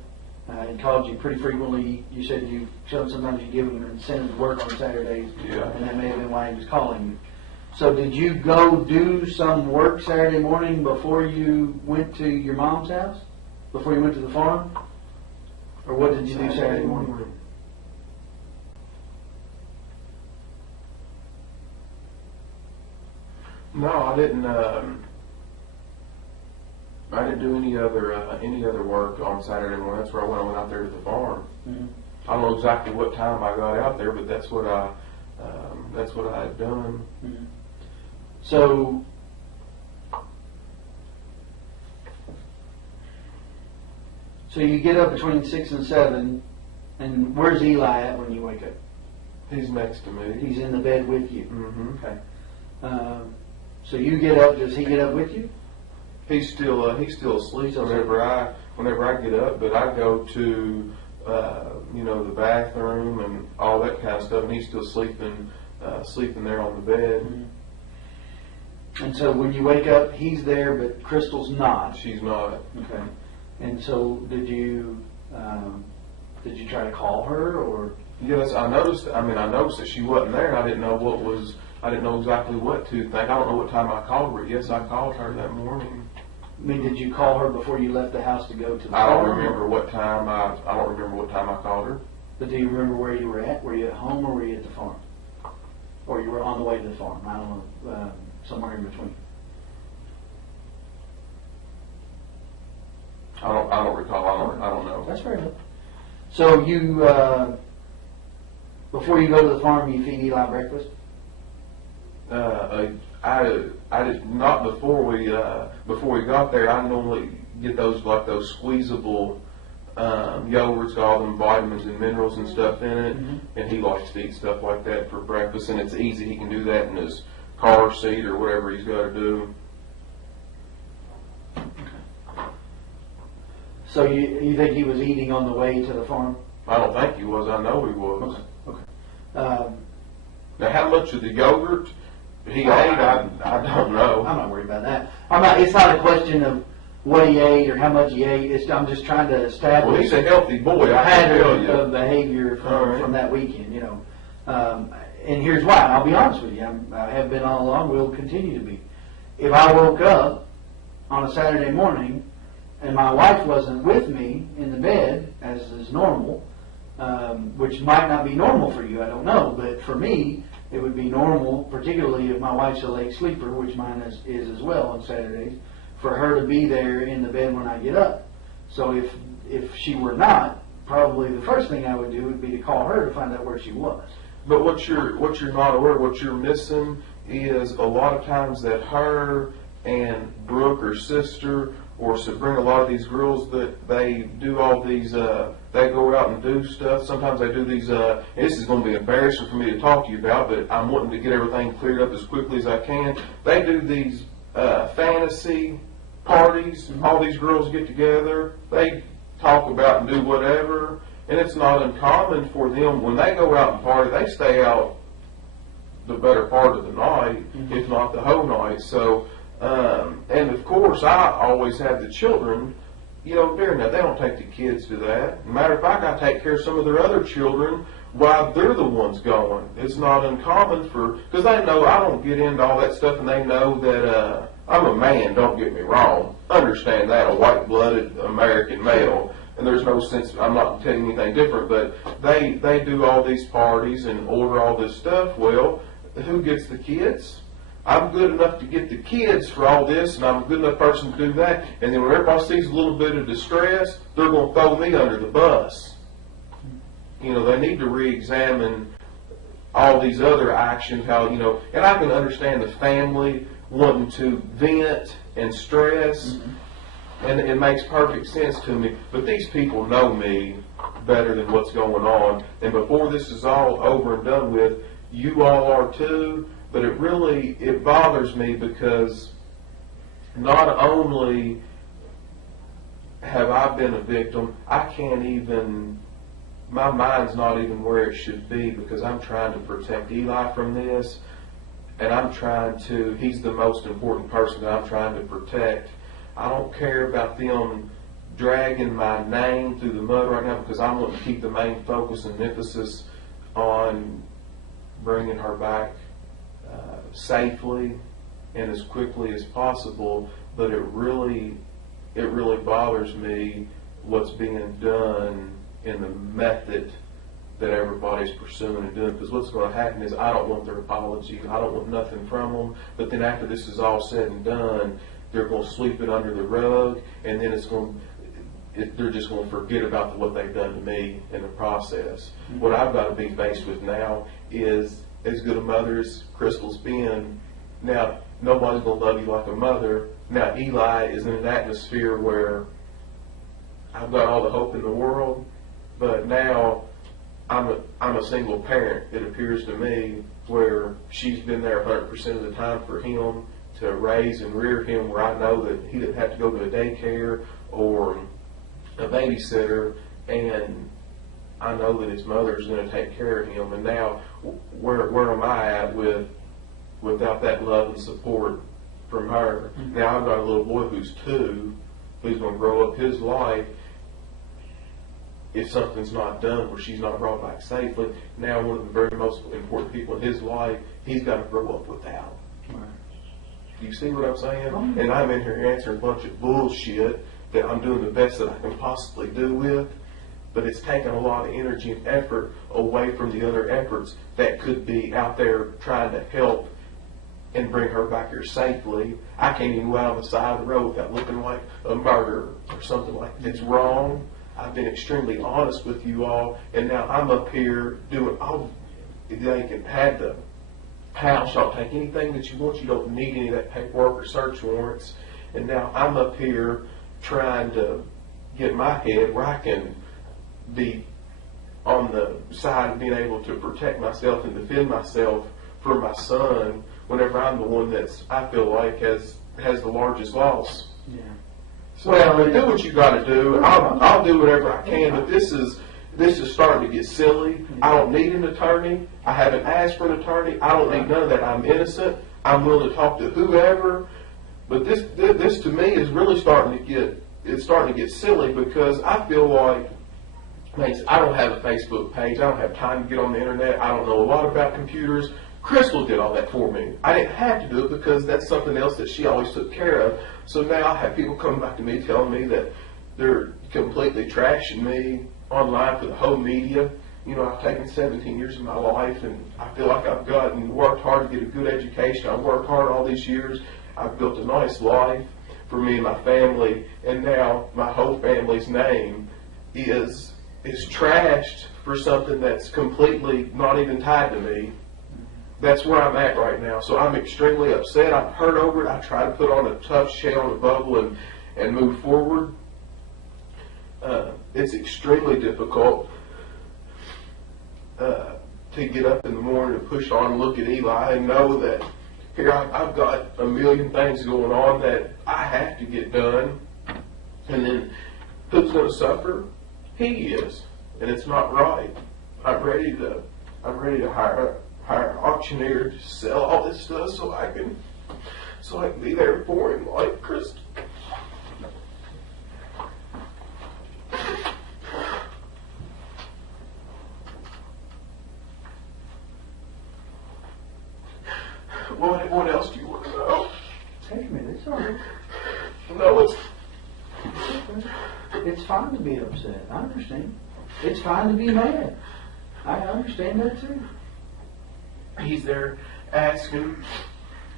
and called you pretty frequently. You said sometimes you give him an incentive to work on Saturdays, Yeah. and that may have been why he was calling you. So did you go do some work Saturday morning before you went to your mom's house? Before you went to the farm? Or what did you do Saturday morning? No, I didn't. I didn't do any other work on Saturday morning. That's where I went out there to the farm. Mhm. I don't know exactly what time I got out there, but that's what I had done. Mhm. So, you get up between 6 and 7, and where's Eli at when you wake up? He's next to me. He's in the bed with you. Mm-hmm. Okay. So you get up. Does he get up with you? He's still asleep Still whenever I get up, but I go to the bathroom and all that kind of stuff, and he's still sleeping there on the bed. Mm-hmm. And so when you wake up, he's there, but Crystal's not. She's not. Okay. And so did you try to call her or? Yes, I noticed that she wasn't there, and I didn't know exactly what to think. I don't know what time I called her. Yes, I called her that morning. I mean, did you call her before you left the house to go to the I don't farm? remember what time I called her. But do you remember where you were at? Were you at home or were you at the farm? Or you were on the way to the farm? I don't know, somewhere in between. I don't recall. I don't know. That's fair enough. So you, before you go to the farm, you feed Eli breakfast? I did not before we got there. I normally get those squeezable yogurts, got all them vitamins and minerals and stuff in it, Mhm. and he likes to eat stuff like that for breakfast, and it's easy. He can do that in his car seat or whatever he's got to do. So you think he was eating on the way to the farm? I don't think he was. I know he was. Okay. Now, how much of the yogurt he ate, I don't know. I'm not worried about that. It's not a question of what he ate or how much he ate. I'm just trying to Well, establish he's a healthy boy. a I can tell pattern you. of behavior All right. from that weekend. And here's why. I'll be honest with you. I have been all along. Will continue to be. If I woke up on a Saturday morning and my wife wasn't with me in the bed, as is normal, which might not be normal for you, I don't know, but for me, it would be normal, particularly if my wife's a late sleeper, which mine is as well on Saturdays, for her to be there in the bed when I get up. So if she were not, probably the first thing I would do would be to call her to find out where she was. But what you're not aware, what you're missing is a lot of times that her and Brooke, her sister, or Sabrina, a lot of these girls that they do all these, they go out and do stuff. Sometimes they do these, and this is going to be embarrassing for me to talk to you about, but I'm wanting to get everything cleared up as quickly as I can. They do these fantasy parties. All these girls get together. They talk about and do whatever. And it's not uncommon for them, when they go out and party, they stay out the better part of the night, if not the whole night. So, and of course, I always have the children, during that. They don't take the kids to that. Matter of fact, I take care of some of their other children while they're the ones going. It's not uncommon because they know I don't get into all that stuff, and they know that I'm a man, don't get me wrong. Understand that, a white-blooded American male. And there's no sense, I'm not telling you anything different, but they do all these parties and order all this stuff. Well, who gets the kids? I'm good enough to get the kids for all this, and I'm a good enough person to do that. And then when everybody sees a little bit of distress, they're going to throw me under the bus. They need to re-examine all these other actions, and I can understand the family wanting to vent and stress, and it makes perfect sense to me. But these people know me better than what's going on, and before this is all over and done with, you all are too. But it bothers me because not only have I been a victim, my mind's not even where it should be, because I'm trying to protect Eli from this, and he's the most important person that I'm trying to protect. I don't care about them dragging my name through the mud right now, because I want to keep the main focus and emphasis on bringing her back safely and as quickly as possible. But it really bothers me what's being done in the method that everybody's pursuing and doing. Because what's going to happen is, I don't want their apology, I don't want nothing from them, but then after this is all said and done, they're going to sweep it under the rug, and then they're just going to forget about what they've done to me in the process. What I've got to be faced with now is, as good a mother as Crystal's been, now nobody's going to love you like a mother. Now Eli is in an atmosphere where I've got all the hope in the world, but now I'm a single parent, it appears to me, where she's been there 100% of the time for him, to raise and rear him, where I know that he didn't have to go to a daycare or a babysitter, and I know that his mother's going to take care of him. And now, where am I at without that love and support from her? Now I've got a little boy who's 2, who's going to grow up his life. If something's not done, where she's not brought back safely, now one of the very most important people in his life, he's got to grow up without. Right. Do you see what I'm saying? And I'm in here answering a bunch of bullshit that I'm doing the best that I can possibly do with, but it's taking a lot of energy and effort away from the other efforts that could be out there trying to help and bring her back here safely. I can't even go out on the side of the road without looking like a murderer or something like that. It's wrong. I've been extremely honest with you all, and now I'm up here doing all they can have the house. Y'all take anything that you want. You don't need any of that paperwork or search warrants. And now I'm up here trying to get my head where I can be on the side of being able to protect myself and defend myself for my son, whenever I'm the one I feel like has the largest loss. Yeah. So, well, do what you got to do. I'll do whatever I can, but this is starting to get silly. I don't need an attorney. I haven't asked for an attorney. I don't need none of that. I'm innocent. I'm willing to talk to whoever. But this to me is really starting to get silly, because I feel like, I don't have a Facebook page. I don't have time to get on the internet. I don't know a lot about computers. Crystal did all that for me. I didn't have to do it, because that's something else that she always took care of. So now I have people coming back to me telling me that they're completely trashing me online for the whole media. I've taken 17 years of my life, and I feel like I've worked hard to get a good education. I've worked hard all these years. I've built a nice life for me and my family, and now my whole family's name is trashed for something that's completely not even tied to me. That's where I'm at right now. So I'm extremely upset. I'm hurt over it. I try to put on a tough shell and a bubble and move forward. It's extremely difficult to get up in the morning and push on and look at Eli and know that here I've got a million things going on that I have to get done. And then who's going to suffer? He is. And it's not right. I'm ready to hire an auctioneer to sell all this stuff so I can be there for him like Chris. What else do you want to know? Take a minute, it's all right. No, It's fine to be upset. I understand. It's fine to be mad. I understand that too. he's there asking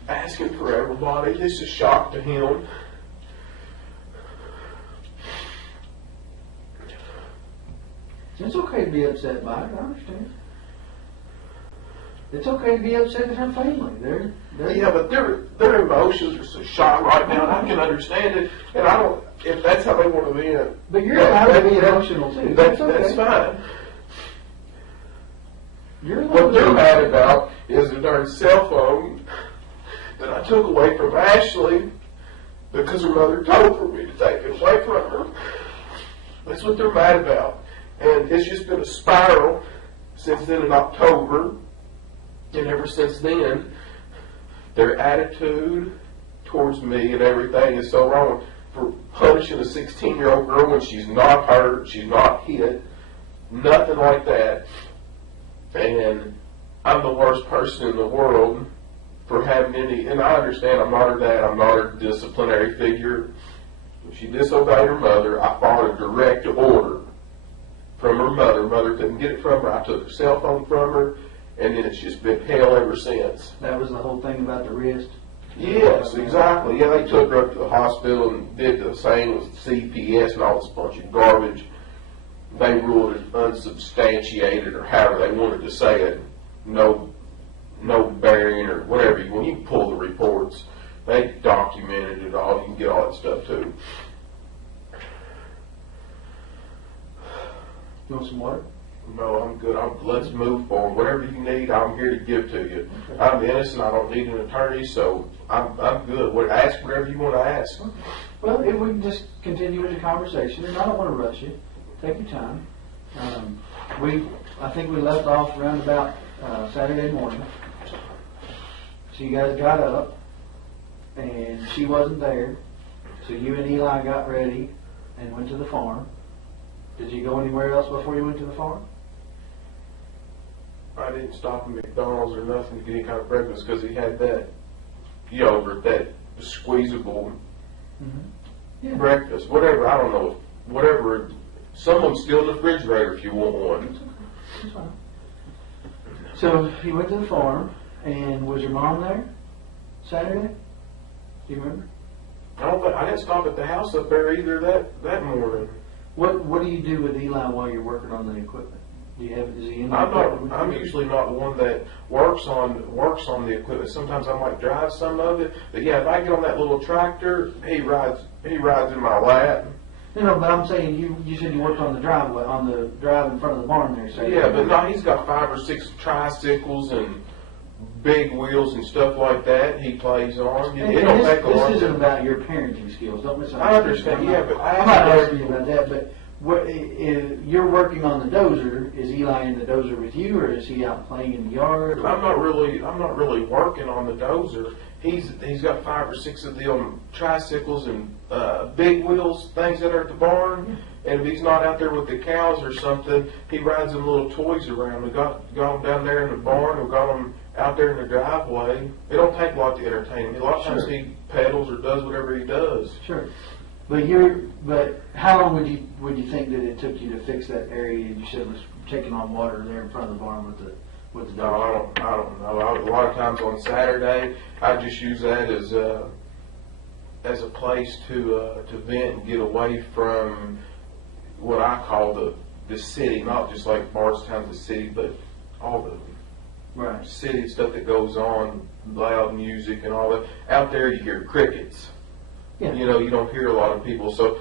for everybody. This is a shock to him. It's okay to be upset by it. I understand. It's okay to be upset at her family. They're Yeah, but their emotions are so shot right now, and I can understand it. And I don't. If that's how they want to be, But you're allowed to be emotional too. That's okay. fine. You're allowed What to they're be- mad about is the darn cell phone that I took away from Ashley because her mother told for me to take it away from her. That's what they're mad about. And it's just been a spiral since then in October. And ever since then, their attitude towards me and everything is so wrong. For punishing a 16-year-old girl when she's not hurt, she's not hit, nothing like that. And I'm the worst person in the world for having any, and I understand I'm not her dad, I'm not her disciplinary figure. If she disobeyed her mother, I followed a direct order from her mother. Her mother couldn't get it from her. I took her cell phone from her, and then it's just been hell ever since. That was the whole thing about the wrist. Yes, exactly. Yeah, they took her up to the hospital and did the same with CPS and all this bunch of garbage. They ruled it unsubstantiated, or however they wanted to say it. No bearing, or whatever you want. You can pull the reports. They documented it all. You can get all that stuff too. You want some water? No, I'm good. Let's move forward. Whatever you need, I'm here to give to you. Okay. I'm innocent. I don't need an attorney, so I'm good. Ask whatever you want to ask. Okay. Well, if we can just continue with the conversation, and I don't want to rush you. Take your time. I think we left off around about Saturday morning. So you guys got up, and she wasn't there. So you and Eli got ready and went to the farm. Did you go anywhere else before you went to the farm? I didn't stop at McDonald's or nothing to get any kind of breakfast because he had that yogurt, that squeezable Yeah. breakfast, whatever. I don't know, whatever. Some of them still in the refrigerator if you want one. That's fine. So you went to the farm, and was your mom there Saturday? Do you remember? I didn't stop at the house up there either that morning. What do you do with Eli while you're working on the equipment? Is he in the equipment with I'm you? usually not one that works on the equipment. Sometimes I might drive some of it, but yeah, if I get on that little tractor, he rides in my lap. No, but I'm saying you said you worked on the driveway, on the drive in front of the barn there. So Yeah, but no, he's got 5 or 6 tricycles and big wheels and stuff like that he plays on. And It don't take a long this isn't time. about your parenting skills. Don't misunderstand. I understand, yeah, but I'm not asking you about that. But if you're working on the dozer, is Eli in the dozer with you, or is he out playing in the yard? I'm not really working on the dozer. He's got 5 or 6 of them tricycles and big wheels things that are at the barn. And if he's not out there with the cows or something, he rides them little toys around. We got them down there in the barn. We got them out there in the driveway. It don't take a lot to entertain him. A lot of times Sure. he pedals or does whatever he does. Sure. But how long would you think that it took you to fix that area you said was taking on water there in front of the barn with the No, dozer? I don't know. A lot of times on Saturday, I just use that as a place to vent and get away from what I call the city, not just like Bardstown's the city, but all the Right. city stuff that goes on, loud music and all that. Out there, you hear crickets. Yeah. You know, you don't hear a lot of people, so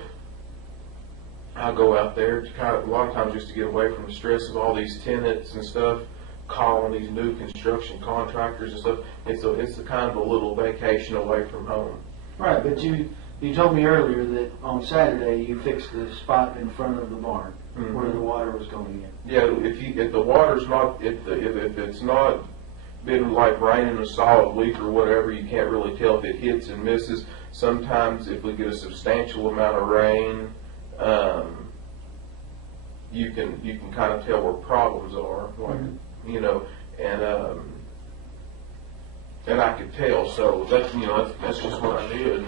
I go out there to a lot of times just to get away from the stress of all these tenants and stuff, calling these new construction contractors and stuff. It's a kind of a little vacation away from home. Right, but you told me earlier that on Saturday you fixed the spot in front of the barn where the water was going in. Yeah, if the water's not, if it's not been like raining a solid week or whatever, you can't really tell if it hits and misses. Sometimes if we get a substantial amount of rain, you can kind of tell where problems are, like, you know, and I could tell. So that's, you know, that's just what I did.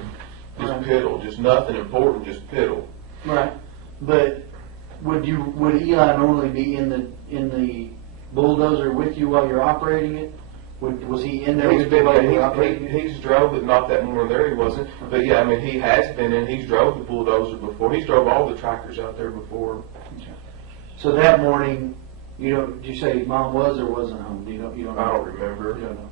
Just piddle, just nothing important, just piddle. Right. But would Eli normally be in the bulldozer with you while you're operating it? Was he in there with you while you were operating it? He's drove it, not that morning there he wasn't. But yeah, I mean, he has been in. He's drove the bulldozer before. He's drove all the tractors out there before. Okay. So that morning, did you say Mom was or wasn't home? You don't know? I don't remember. You don't know.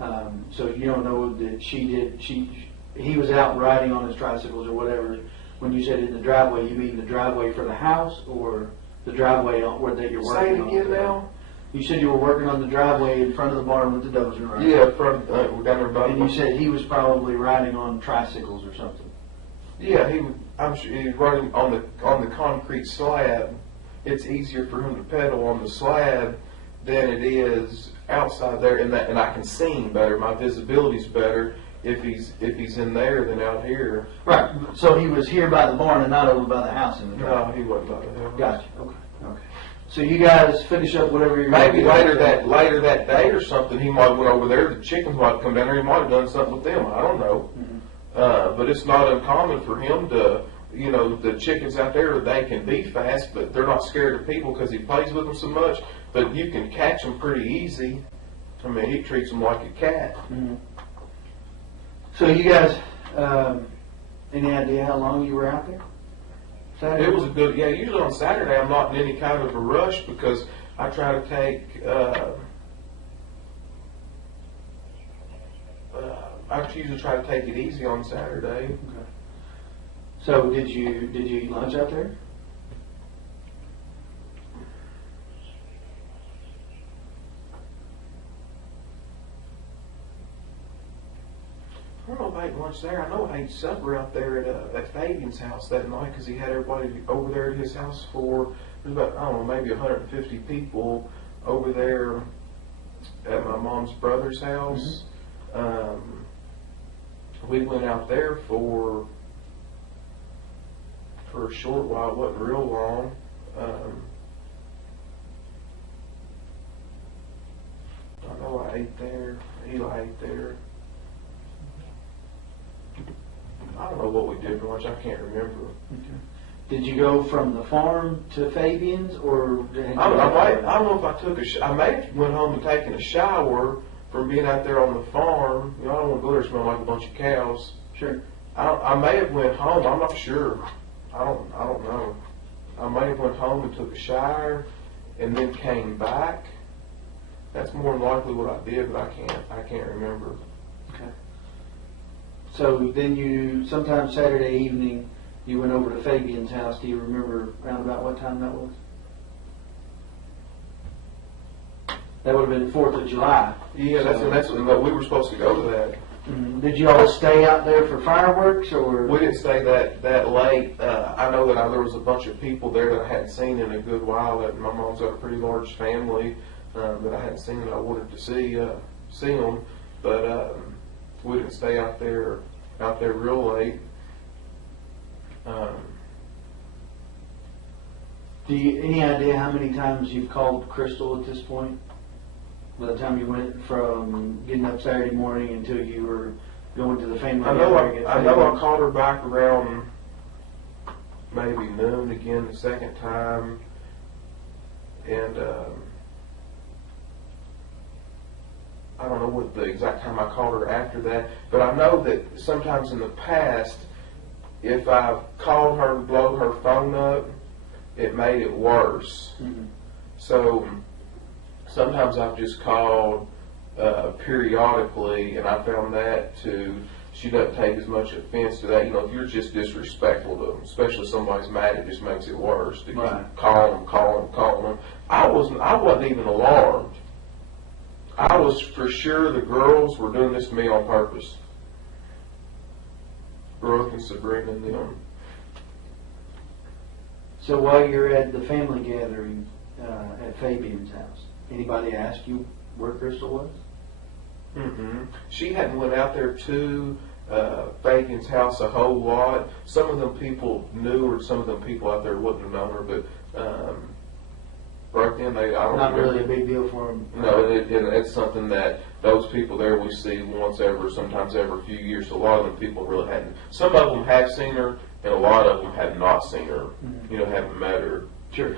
Okay. So you don't know that he was out riding on his tricycles or whatever. When you said in the driveway, you mean the driveway for the house or the driveway that you're working on? Say it again now. You said you were working on the driveway in front of the barn with the dozer, right? Yeah, we're down there by. And you said he was probably riding on tricycles or something. Yeah, I'm sure he was riding on the concrete slab. It's easier for him to pedal on the slab than it is outside there, and I can see him better. My visibility's better if he's in there than out here. Right. So he was here by the barn and not over by the house in the driveway. No, he wasn't by the house. Gotcha. Okay. So you guys finish up whatever you're maybe doing. later that day or something. He might have went over there. The chickens might have come down there. He might have done something with them. I don't know. Mm-hmm. But it's not uncommon for him to. The chickens out there, they can be fast, but they're not scared of people because he plays with them so much. But you can catch them pretty easy. I mean, he treats them like a cat. Mm-hmm. So you guys, any idea how long you were out there? Saturday? It was usually on Saturday I'm not in any kind of a rush because I try to take, I usually try to take it easy on Saturday. Okay. So did you eat lunch out there? I don't know if I ate lunch there. I know I ate supper out there at Fabian's house that night because he had everybody over there at his house for, there's about, I don't know, maybe 150 people over there at my mom's brother's house. Mm-hmm. We went out there for a short while. It wasn't real long. I know I ate there. Eli ate there. I don't know what we did for lunch. I can't remember. Okay. Did you go from the farm to Fabian's, or I don't know if I took I may have went home and taken a shower from being out there on the farm. I don't want to go there smelling like a bunch of cows. Sure. I may have went home. I'm not sure. I don't know. I may have went home and took a shower and then came back. That's more than likely what I did, but I can't remember. Okay. So then sometime Saturday evening, you went over to Fabian's house. Do you remember around about what time that was? That would have been 4th of July. Yeah, that's what we were supposed to go to that. Mm-hmm. Did you all stay out there for fireworks, or? We didn't stay that late. I know that there was a bunch of people there that I hadn't seen in a good while. That my mom's got a pretty large family that I hadn't seen that I wanted to see them, but we didn't stay out there real late. Any idea how many times you've called Crystal at this point? By the time you went from getting up Saturday morning until you were going to the family gathering? I know I called her back around maybe noon again the second time, and I don't know what the exact time I called her after that, but I know that sometimes in the past, if I've called her to blow her phone up, it made it worse. Mm-hmm. So sometimes I've just called periodically, and I found that she doesn't take as much offense to that. If you're just disrespectful to them, especially if somebody's mad, it just makes it worse. To keep calling them. I wasn't even alarmed. I was for sure the girls were doing this to me on purpose. Brooke and Sabrina and them. So while you're at the family gathering at Fabian's house, anybody ask you where Crystal was? Mm-hmm. She hadn't went out there to Fabian's house a whole lot. Some of them people knew her, some of them people out there wouldn't have known her, but right then I don't Not remember. really a big deal for them. No, it's something that those people there we see once every, sometimes every few years. So a lot of them people really hadn't. Some of them have seen her, and a lot of them have not seen her. Mm-hmm. You know, haven't met her. Sure.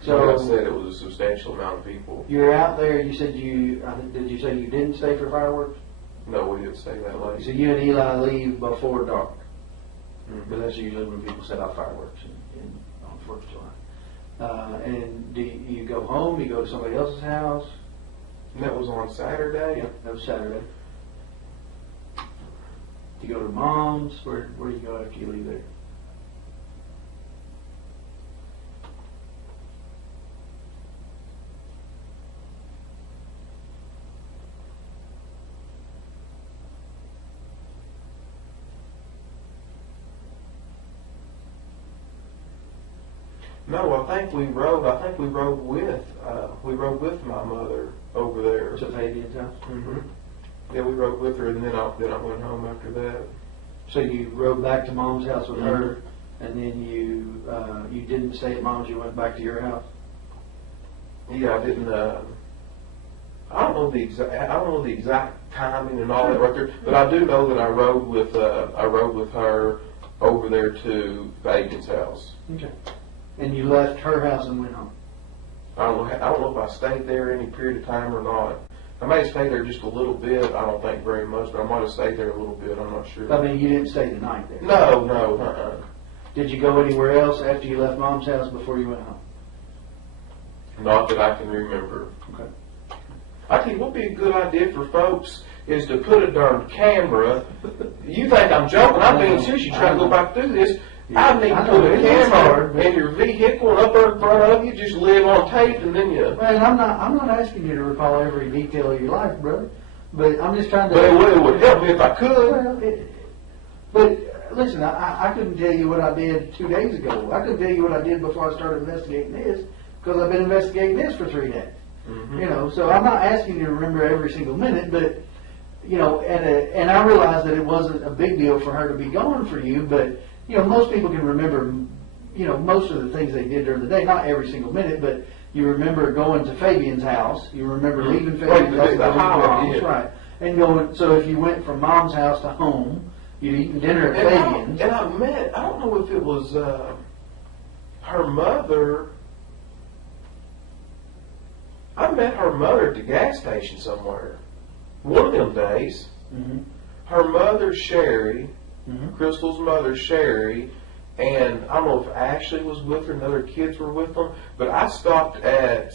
So, like I So said, it was a substantial amount of people. you're out there. You said did you say you didn't stay for fireworks? No, we didn't say that late. So you and Eli leave before dark. Mhm. But that's usually when people set off fireworks on 4th of July. And do you go home? You go to somebody else's house? And that was on Saturday. Yep, that was Saturday. You go to mom's? Where do you go after you leave there? No, I think we rode with my mother over there. To Fabian's house? Mm-hmm. Yeah, we rode with her, and then I went home after that. So you rode back to mom's house with her, and then you didn't stay at mom's. You went back to your house. Yeah, I didn't. I don't know the exact timing and all that right there, but I do know that I rode with her over there to Fabian's house. Okay. And you left her house and went home. I don't know if I stayed there any period of time or not. I may have stayed there just a little bit. I don't think very much, but I might have stayed there a little bit. I'm not sure. I mean, you didn't stay the night there. No. Did you go anywhere else after you left mom's house before you went home? Not that I can remember. Okay. I tell you what would be a good idea for folks is to put a darn camera. You think I'm joking? I'm being serious. You try to go back through this. I need to put a camera in your vehicle and up there in front of you, just live on tape, and then you. Well, I'm not asking you to recall every detail of your life, brother. But I'm just trying to. But it would help me if I could. Well, but listen, I couldn't tell you what I did 2 days ago. I couldn't tell you what I did before I started investigating this, because I've been investigating this for 3 days. Mm-hmm. You know, so I'm not asking you to remember every single minute, but you know, and I realized that it wasn't a big deal for her to be gone for you, but you know, most people can remember, you know, most of the things they did during the day, not every single minute, but you remember going to Fabian's house, you remember leaving Fabian's house, the house, yeah. right, and going. So if you went from mom's house to home, you'd eaten dinner at Fabian's. And I don't know if it was her mother. I met her mother at the gas station somewhere. One of them days. Mm-hmm. Her mother, Sherry, Mm-hmm. Crystal's mother, Sherry, and I don't know if Ashley was with her and other kids were with them, but I stopped at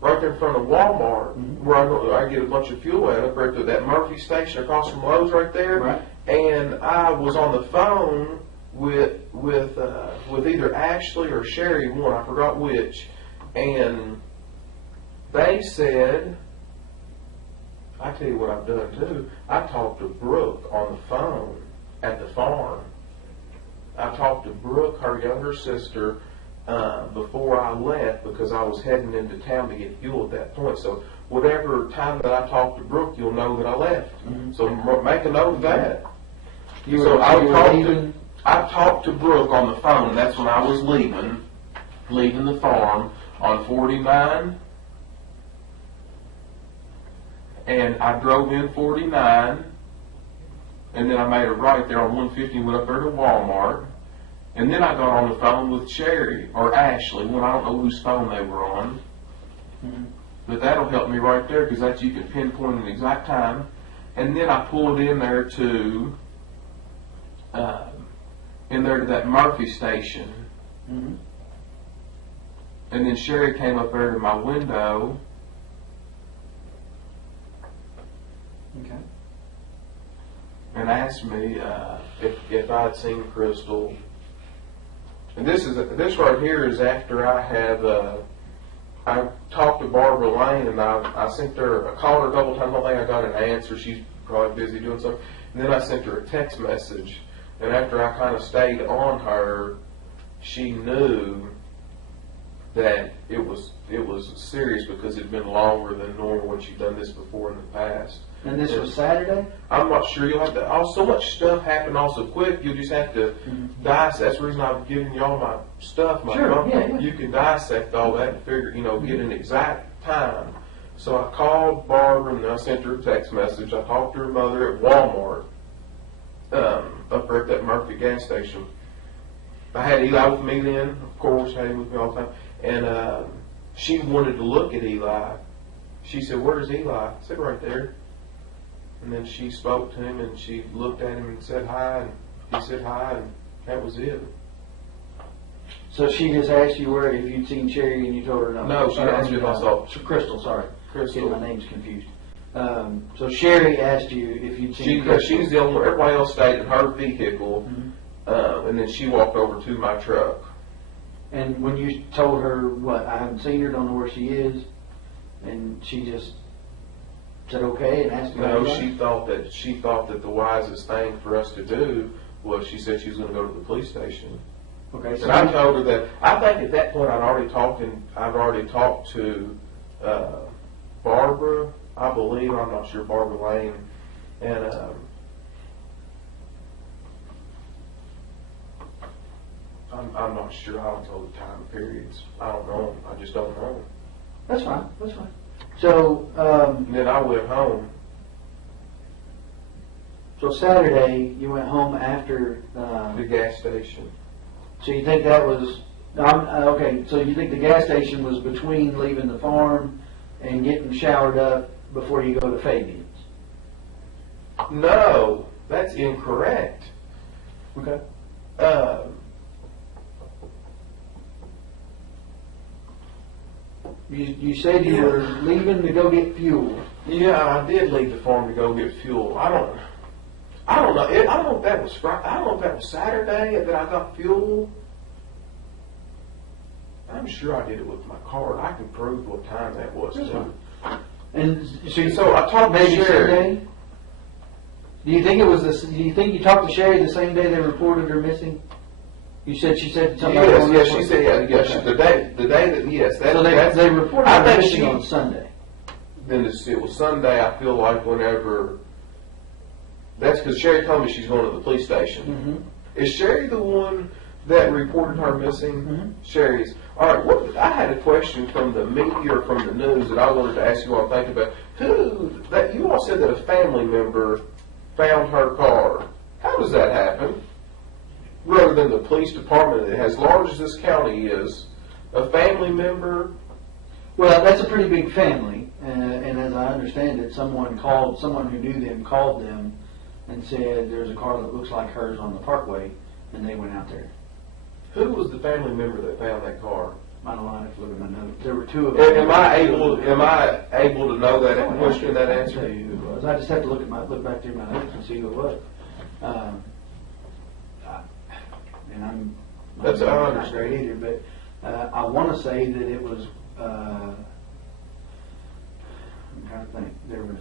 right there in front of Walmart where I get a bunch of fuel at up right at that Murphy station across from Lowe's right there. Right. And I was on the phone with either Ashley or Sherry, one, I forgot which, and they said, I tell you what I've done too, I talked to Brooke on the phone at the farm. I talked to Brooke, her younger sister, before I left because I was heading into town to get fuel at that point. So whatever time that I talked to Brooke, you'll know that I left. Mm-hmm. So make a note of that. Leaving. I talked to Brooke on the phone, and that's when I was leaving the farm on 49. And I drove in 49, and then I made a right there on 150 and went up there to Walmart. And then I got on the phone with Sherry, or Ashley, when I don't know whose phone they were on. Mm-hmm. But that'll help me right there, because that's, you can pinpoint an exact time. And then I pulled in there to that Murphy station. Mm-hmm. And then Sherry came up there to my window. Okay. And asked me if I'd seen Crystal. And this right here is after I had I talked to Barbara Lane, and I sent her, I called her a couple times. I don't think I got an answer. She's probably busy doing something. And then I sent her a text message. And after I kind of stayed on her, she knew that it was serious because it'd been longer than normal when she'd done this before in the past. And this was Saturday? I'm not sure. You'll have to. So much stuff happened all so quick. You just have to dissect. That's the reason I've given y'all my stuff. My Sure, phone. yeah. You can dissect all that and figure, get an exact time. So I called Barbara and I sent her a text message. I talked to her mother at Walmart, up there at that Murphy gas station. I had Eli with me then, of course, had him with me all the time. And she wanted to look at Eli. She said, "Where's Eli?" I said, "Right there." And then she spoke to him and she looked at him and said hi, and he said hi, and that was it. So she just asked you if you'd seen Sherry and you told her no? No, she asked me if I saw Crystal, sorry. Crystal. Getting my names confused. So Sherry asked you if you'd seen Crystal. She was the only one. Everybody else stayed in her vehicle, and then she walked over to my truck. And when you told her, what, I haven't seen her, don't know where she is, and she just said okay and asked you? No, she thought that the wisest thing for us to do was, she said she was going to go to the police station. Okay, so And I told her that, I think at that point I've already talked to Barbara, I believe, I'm not sure, Barbara Lane, and I'm not sure. I don't know the time periods. I don't know. I just don't know. That's fine. That's fine. So, And then I went home. so Saturday you went home after. The gas station. So you think that was okay? So you think the gas station was between leaving the farm and getting showered up before you go to Fabian's? No, that's incorrect. Okay. You said you were leaving to go get fuel. Yeah, I did leave the farm to go get fuel. I don't know. I don't know if that was Friday. I don't know if that was Saturday that I got fuel. I'm sure I did it with my card. I can prove what time that was too. And So I talked to maybe Sherry. Sunday. Do you think it was this? Do you think you talked to Sherry the same day they reported her missing? You said she said something. Yes, she said yes. Okay. The day that yes, that, So they reported I her think missing she- on Sunday. Then it was Sunday. I feel like whenever. That's because Sherry told me she's going to the police station. Mm-hmm. Is Sherry the one that reported her missing? Mm-hmm. Sherry's. All right. I had a question from the media or from the news that I wanted to ask you all to think about. You all said that a family member found her car. How does that happen? Rather than the police department, as large as this county is, a family member. Well, that's a pretty big family, and as I understand it, someone who knew them called them and said there's a car that looks like hers on the parkway, and they went out there. Who was the family member that found that car? I don't know, I have to look at my notes. There were two of them. Am I able to know that and question that I can answer? tell you who it was. I just have to look back through my notes and see who it was. And I'm That's not great either, but I want to say that it was. I'm trying to think. There was.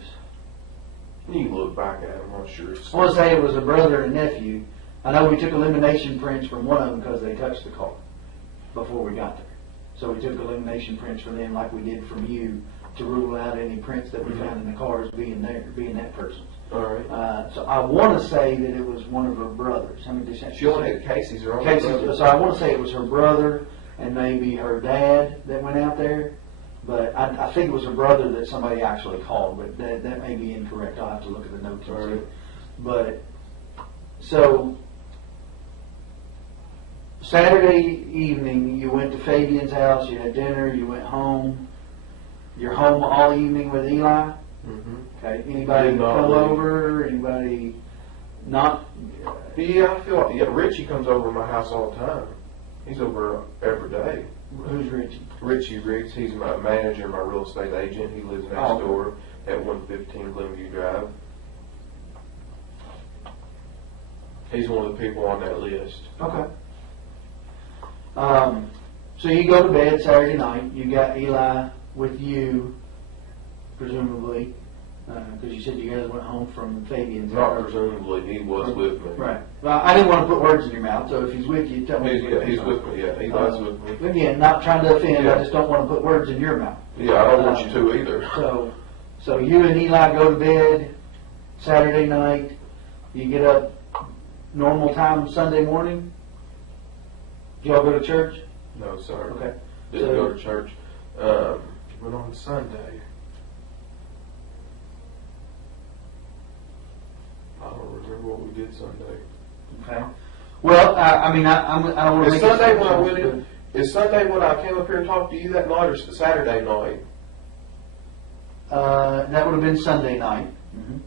You can look back at it. I'm not sure. I want to say it was a brother and nephew. I know we took elimination prints from one of them because they touched the car before we got there. So we took elimination prints from them like we did from you to rule out any prints that we found in the cars being that person's. All right. So I want to say that it was one of her brothers. She only had Casey's or Casey. So I want to say it was her brother and maybe her dad that went out there. But I think it was her brother that somebody actually called. But that may be incorrect. I'll have to look at the notes and see. But so Saturday evening, you went to Fabian's house. You had dinner. You went home. You're home all evening with Eli. Mm-hmm. Okay. Anybody Did not come leave. over? Anybody not? Yeah, I feel like Richie comes over to my house all the time. He's over every day. Who's Richie? Richie Riggs, he's my manager, my real estate agent. He lives next door at 115 Glenview Drive. He's one of the people on that list. Okay. So you go to bed Saturday night. You got Eli with you, presumably, because you said you guys went home from Fabian's. Not presumably, he was with me. Right. Right. Well, I didn't want to put words in your mouth, so if he's with you, tell me. He's with me, yeah, he lives with me. Again, not trying to offend, Yeah. I just don't want to put words in your mouth. Yeah, I don't want you to either. So you and Eli go to bed Saturday night, you get up normal time Sunday morning? Do y'all go to church? No, sir. Okay. Didn't go to church. Went on Sunday. I don't remember what we did Sunday. Okay. Well, I mean, I don't want to Is Sunday when I went in? Is Sunday when I came up here and talked to you that night, or Saturday night? That would have been Sunday night. Mm-hmm.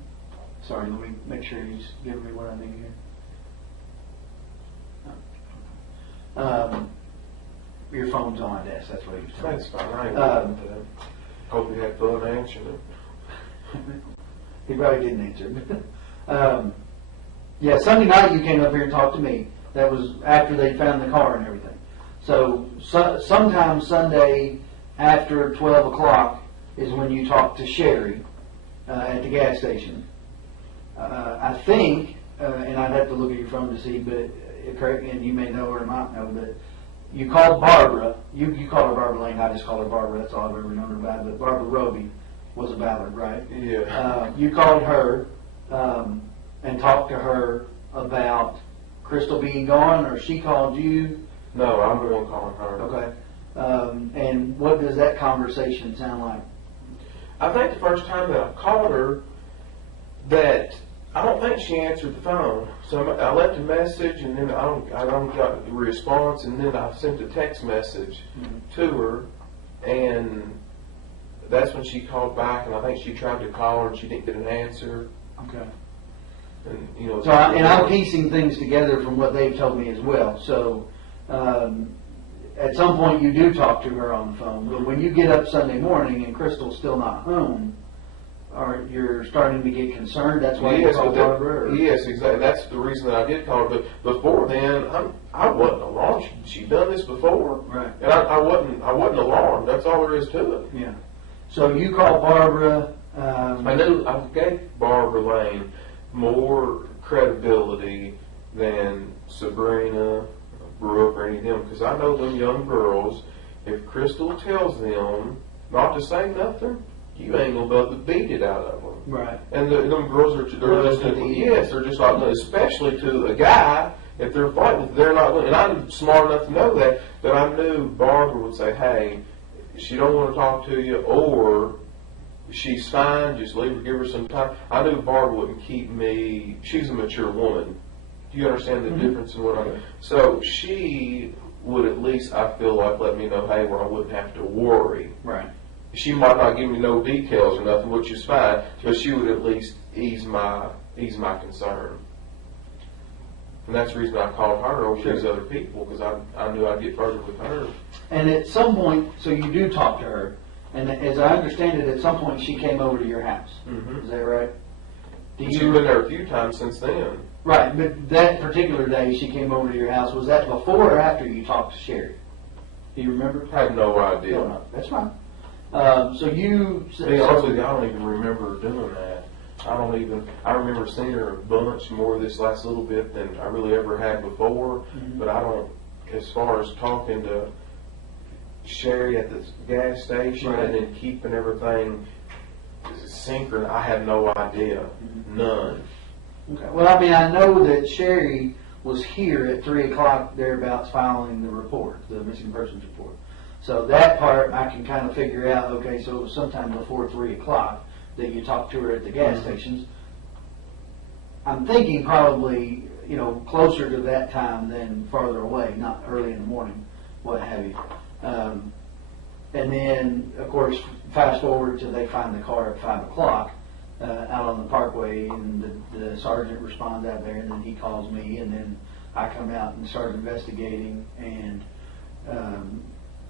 Sorry, let me make sure he's giving me what I need here. Your phone's on my desk. That's what he was telling me. That's fine. I ain't worried about that. Hope you had fun answering it. He probably didn't answer. Yeah, Sunday night you came up here and talked to me. That was after they found the car and everything. So sometime Sunday after 12 o'clock is when you talked to Sherry at the gas station. I think, and I'd have to look at your phone to see, but correct, and you may know or might know, but you called Barbara. You call her Barbara Lane. I just call her Barbara. That's all I've ever known her by. But Barbara Roby was a Ballard, right? Yeah. You called her and talked to her about Crystal being gone, or she called you? No, I'm the one calling her. Okay. And what does that conversation sound like? I think the first time that I called her, that I don't think she answered the phone. So I left a message, and then I don't got the response, and then I sent a text message to her, and that's when she called back, and I think she tried to call her, and she didn't get an answer. Okay. And So I'm piecing things together from what they've told me as well. So at some point you do talk to her on the phone, but when you get up Sunday morning and Crystal's still not home, or you're starting to get concerned, that's why you call Barbara? Or? Yes, exactly. That's the reason that I did call her. But before then, I wasn't alarmed. She'd done this before, right? And I wasn't alarmed. That's all there is to it. Yeah. So you call Barbara. I knew I gave Barbara Lane more credibility than Sabrina, Brooke, or any of them, because I know them young girls. If Crystal tells them not to say nothing, you ain't gonna be able to beat it out of them. Right. And them girls are they're just like, especially to a guy, if they're fighting, they're not. And I'm smart enough to know that I knew Barbara would say, hey, she don't want to talk to you, or she's fine, just leave her, give her some time. I knew Barbara wouldn't keep me. She's a mature woman. Do you understand the difference in what I mean? So she would at least, I feel like, let me know, hey, where I wouldn't have to worry. Right. She might not give me no details or nothing, which is fine, but she would at least ease my concern. And that's the reason I called her over these other people, because I knew I'd get further with her. And at some point, so you do talk to her, and as I understand it, at some point she came over to your house. Is that right? She's been there a few times since then. Right, but that particular day she came over to your house, was that before or after you talked to Sherry? Do you remember? I have no idea. No, that's fine. So you... To be honest with you, I don't even remember doing that. I remember seeing her a bunch more this last little bit than I really ever had before, but I don't, as far as talking to Sherry at the gas station and then keeping everything synchronous, I had no idea. None. Okay. Well, I mean, I know that Sherry was here at 3 o'clock thereabouts filing the report, the missing persons report. So that part I can kind of figure out, okay, so it was sometime before 3 o'clock that you talked to her at the gas stations. I'm thinking probably, closer to that time than farther away, not early in the morning, what have you. And then, of course, fast forward till they find the car at 5 o'clock out on the parkway, and the sergeant responds out there, and then he calls me, and then I come out and start investigating, and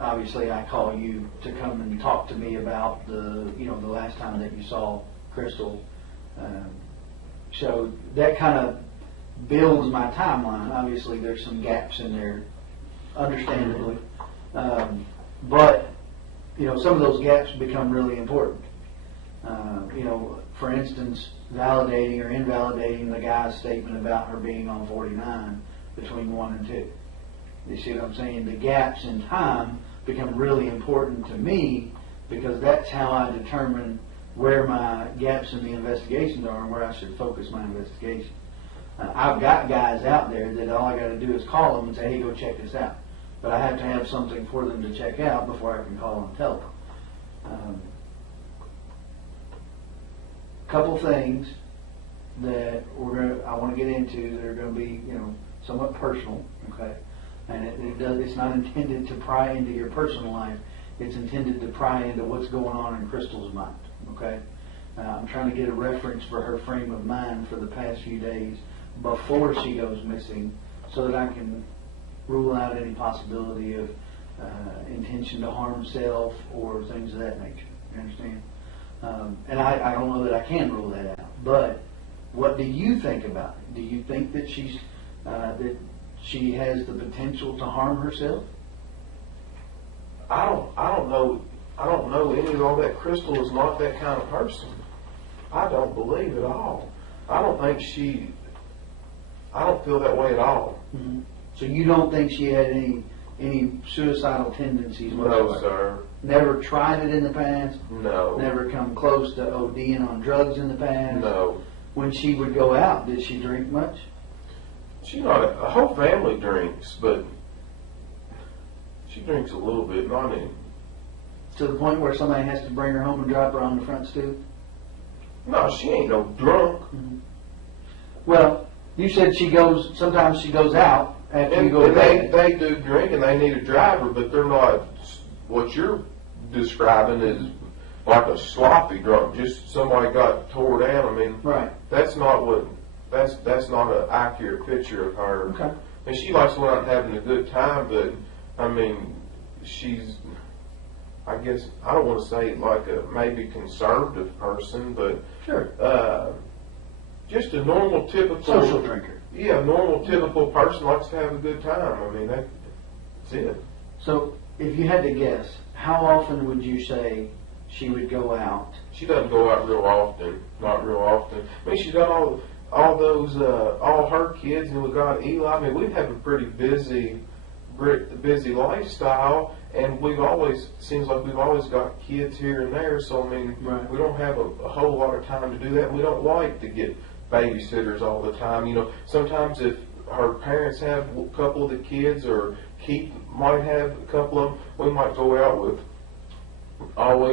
obviously I call you to come and talk to me about the last time that you saw Crystal. So that kind of builds my timeline. Obviously there's some gaps in there, understandably. But some of those gaps become really important. For instance, validating or invalidating the guy's statement about her being on 49 between 1 and 2. You see what I'm saying? The gaps in time become really important to me because that's how I determine where my gaps in the investigations are and where I should focus my investigation. I've got guys out there that all I got to do is call them and say, hey, go check this out. But I have to have something for them to check out before I can call and tell them. Couple things that I want to get into that are going to be, somewhat personal, okay? And it's not intended to pry into your personal life. It's intended to pry into what's going on in Crystal's mind, okay? I'm trying to get a reference for her frame of mind for the past few days before she goes missing so that I can rule out any possibility of intention to harm self or things of that nature. You understand? And I don't know that I can rule that out. But what do you think about it? Do you think that that she has the potential to harm herself? I don't know any of all that. Crystal is not that kind of person. I don't believe at all. I don't feel that way at all. Mm-hmm. So you don't think she had any suicidal tendencies whatsoever? No, sir. Never tried it in the past? No. Never come close to ODing on drugs in the past? No. When she would go out, did she drink much? She not a whole family drinks, but she drinks a little bit, not any. To the point where somebody has to bring her home and drop her on the front stoop? No, she ain't no drunk. Mm-hmm. Well, you said sometimes she goes out after you go to bed. They do drink and they need a driver, but they're not what you're describing is like a sloppy drunk, just somebody got tore down. I mean, right. That's not an accurate picture of her. Okay. And she likes going out and having a good time, but I mean, she's, I guess, I don't want to say like a maybe conservative person, but sure. Just a normal, typical social drinker. Yeah, a normal, typical person likes to have a good time. I mean, that's it. So, if you had to guess, how often would you say she would go out? She doesn't go out real often. Not real often. I mean, she's got all those, all her kids, and we got Eli. I mean, we have a pretty busy lifestyle, and seems like we've always got kids here and there. So I mean, right. We don't have a whole lot of time to do that. We don't like to get babysitters all the time. Sometimes if her parents have a couple of the kids, or Keith might have a couple of them, we might go out with.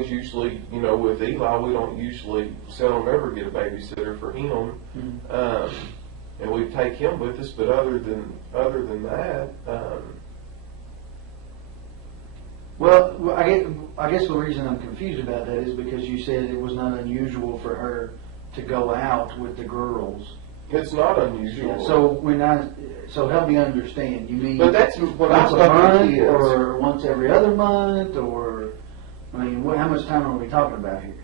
Usually, with Eli, we don't usually seldom ever get a babysitter for him, and we take him with us. But other than that, well, I guess the reason I'm confused about that is because you said it was not unusual for her to go out with the girls. It's not unusual. Yeah, so help me understand. You mean? But that's what once I a month, thought it is. or once every other month, or I mean, how much time are we talking about here?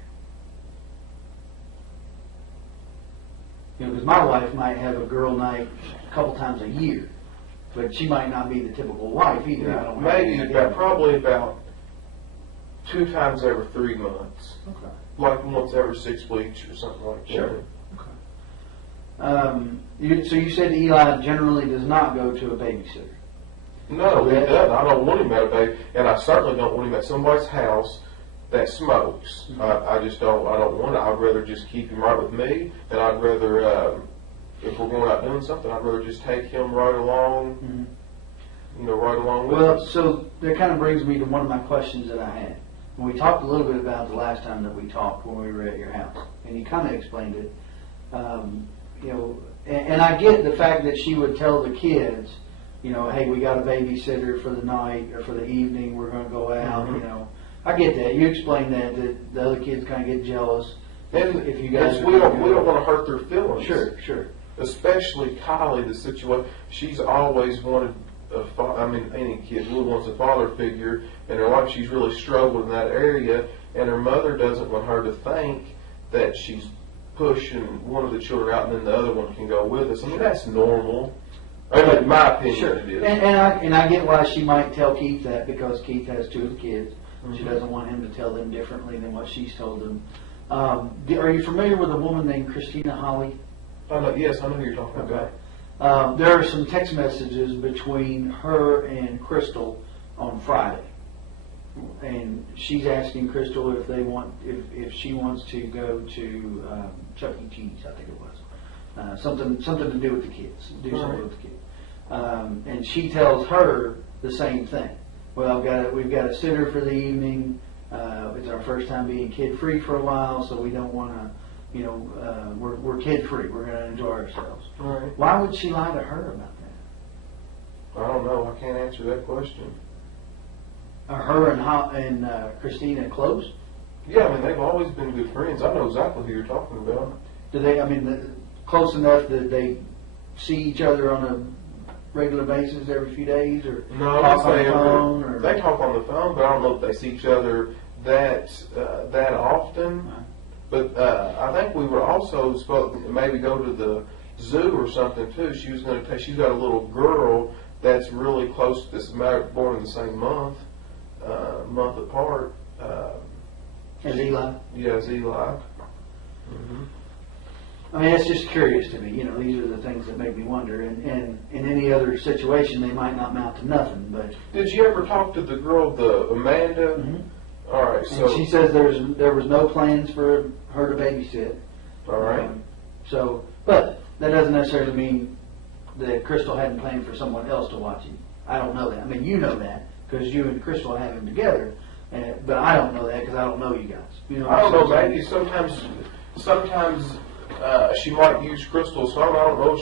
Because my wife might have a girl night a couple times a year, but she might not be the typical wife either. Yeah, I don't maybe probably about 2 times every 3 months. Okay. Like once every 6 weeks or something like that. Sure. Okay. So you said Eli generally does not go to a babysitter. No, he doesn't. I don't want him at a baby, and I certainly don't want him at somebody's house that smokes. Mm-hmm. I just don't. I don't want it. I'd rather just keep him right with me, and I'd rather, if we're going out doing something, I'd rather just take him right along. Mm-hmm. Right along with Well, us. so that kind of brings me to one of my questions that I had. And we talked a little bit about the last time that we talked when we were at your house, and you kind of explained it. And I get the fact that she would tell the kids, hey, we got a babysitter for the night or for the evening. We're going to go out. Mm-hmm. I get that. You explained that the other kids kind of get jealous. And if you guys, we don't want to hurt their feelings. Sure. Especially Kylie, the situation. She's always wanted any kid really wants a father figure in her life. She's really struggled in that area, and her mother doesn't want her to think that she's pushing one of the children out and then the other one can go with us. I mean, that's normal. In my opinion, sure. It is. And I get why she might tell Keith that, because Keith has 2 of the kids. Mm-hmm. She doesn't want him to tell them differently than what she's told them. Are you familiar with a woman named Christina Holly? Yes, I know who you're talking about. There are some text messages between her and Crystal on Friday, and she's asking Crystal if she wants to go to Chuck E. Cheese, I think it was, something to do with the kids, something with the kids, and she tells her the same thing. Well, we've got a sitter for the evening. It's our first time being kid free for a while, so we don't want to. We're kid free. We're going to enjoy ourselves. Right. Why would she lie to her about that? I don't know. I can't answer that question. Are her and Christina close? Yeah, I mean, they've always been good friends. I know exactly who you're talking about. Do they? I mean, close enough that they see each other on a regular basis every few days, or No, talk on the phone? Or they talk on the phone, but I don't know if they see each other that often. Right. But I think we were also supposed to maybe go to the zoo or something too. She's got a little girl that's really close to this, born in the same month apart. As Eli? Yeah, as Eli. Mm-hmm. I mean, it's just curious to me. These are the things that make me wonder. And in any other situation, they might not amount to nothing. But did you ever talk to the girl, the Amanda? Mm-hmm. All right, so and she says there was no plans for her to babysit. All right. But that doesn't necessarily mean that Crystal hadn't planned for someone else to watch him. I don't know that. I mean, you know that because you and Crystal have him together. But I don't know that because I don't know you guys. I don't know. Maybe sometimes she might use Crystal's phone. I don't know.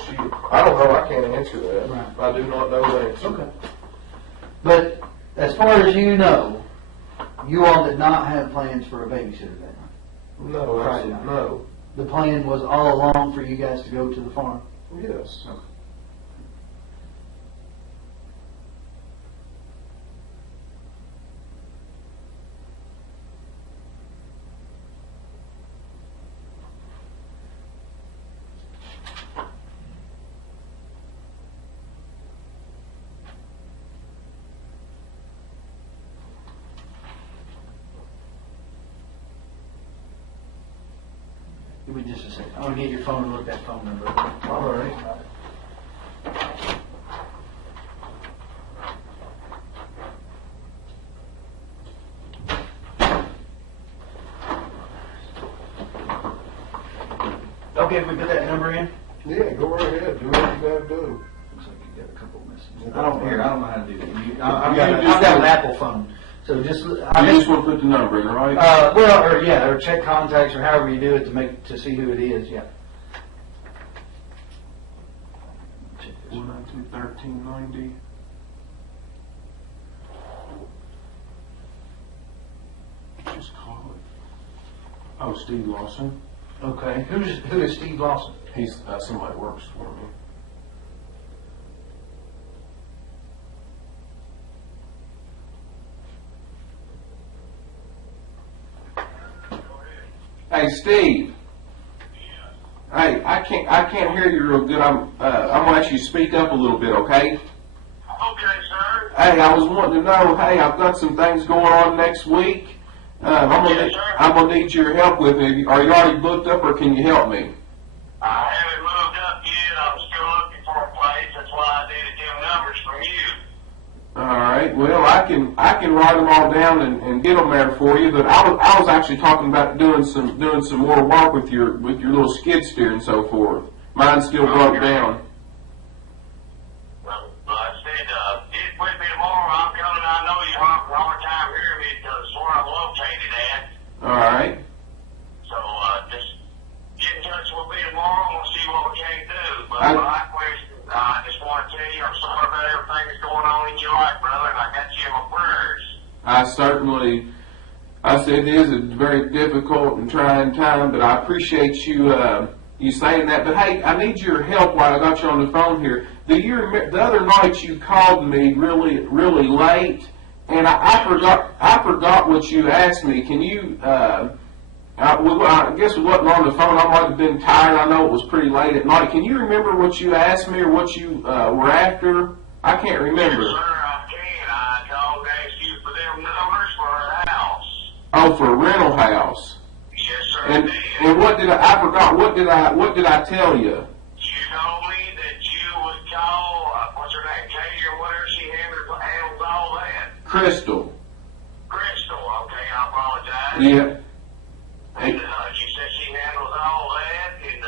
I don't know. I can't answer that. Right. I do not know the answer. Okay. But as far as you know, you all did not have plans for a babysitter that night. No, absolutely no. The plan was all along for you guys to go to the farm. Yes. Okay. Give me just a second. I'm going to need your phone and look that phone number up. All right. Okay, if we put that number in? Yeah, go right ahead. Do what you got to do. Looks like you got a couple of messages. I don't know how to do that. I've got an Apple phone. So just You just want to put the number in, right? or check contacts or however you do it to see who it is. Yeah. Check this one. 492-1390. Just call it. Oh, Steve Lawson. Okay. Who is Steve Lawson? He's somebody that works for me. Hey, Steve. Hey, I can't hear you real good. I'm gonna ask you to speak up a little bit, okay? Okay, sir. Hey, I was wanting to know. Hey, I've got some things going on next week. I'm gonna need your help with it. Are you already booked up, or can you help me? I haven't moved up yet. I'm still looking for a place. That's why I needed them numbers from you. All right. Well, I can write them all down and get them there for you. But I was actually talking about doing some more work with your little skid steer and so forth. Mine's still broke down. Well, I said, get with me tomorrow. I'm coming. I know you have a hard time hearing me because where I'm located at. All right. So just get in touch with me tomorrow and we'll see what we can do. But my question, I just want to tell you I'm sorry about everything that's going on in your life, brother, and I got you in my prayers. I said it is a very difficult and trying time, but I appreciate you saying that. But hey, I need your help while I got you on the phone here. The other night you called me really, really late, and I forgot what you asked me. Can you? I guess it wasn't on the phone. I might have been tired. I know it was pretty late at night. Can you remember what you asked me or what you were after? I can't remember. Yes, sir, I can. I called to ask you for them numbers for a house. Oh, for a rental house. Yes, sir. And what did I forgot, what did I tell you? You told me that you would call, what's her name, Katie or whatever, she handles all that. Crystal. Crystal, okay, I apologize. Yeah. And you said she handles all that, and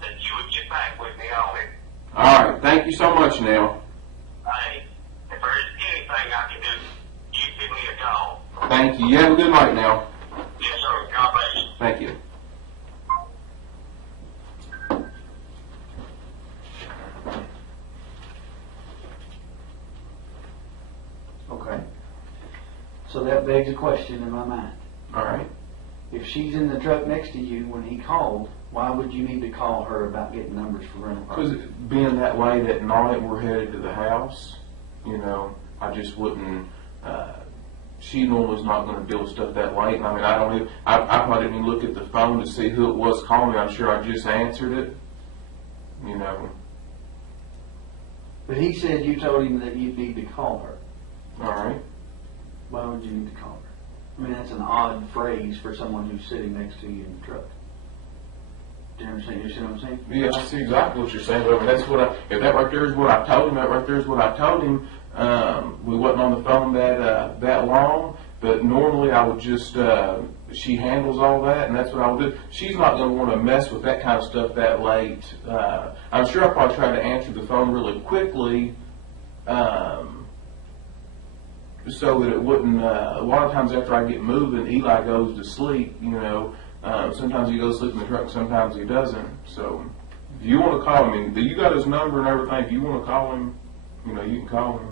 that you would get back with me on it. All right. Thank you so much, Nell. Hey, if there's anything I can do, you give me a call. Thank you. You have a good night now. Yes, sir. God bless you. Thank you. Okay. So that begs a question in my mind. All right. If she's in the truck next to you when he called, why would you need to call her about getting numbers for rental cars? Because being that late at night, we're headed to the house. You know, I just wouldn't. She normally's not going to deal with stuff that late. And I mean, I probably didn't even look at the phone to see who it was calling me. I'm sure I just answered it. You know. But he said you told him that you'd need to call her. All right. Why would you need to call her? I mean, that's an odd phrase for someone who's sitting next to you in the truck. Do you understand? You see what I'm saying? Yeah, I see exactly what you're saying. But I mean, that's what if that right there is what I told him, that right there is what I told him. We wasn't on the phone that long, but normally I would just, she handles all that, and that's what I would do. She's not going to want to mess with that kind of stuff that late. I'm sure I'll probably try to answer the phone really quickly, so that it wouldn't, a lot of times after I get moving, Eli goes to sleep, you know. Sometimes he goes to sleep in the truck, sometimes he doesn't. So if you want to call him, you got his number and everything, if you want to call him, you know, you can call him.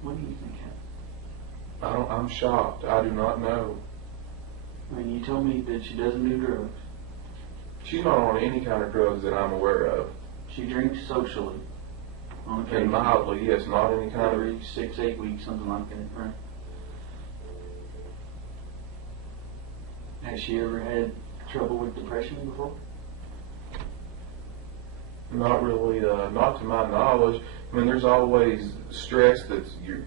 What do you think happened? I'm shocked. I do not know. I mean, you told me that she doesn't do drugs. She's not on any kind of drugs that I'm aware of. She drinks socially. On occasion. And mildly, yes, not any kind of. Every 6-8 weeks, something like that, right? Has she ever had trouble with depression before? Not really, not to my knowledge. I mean, there's always stress that's your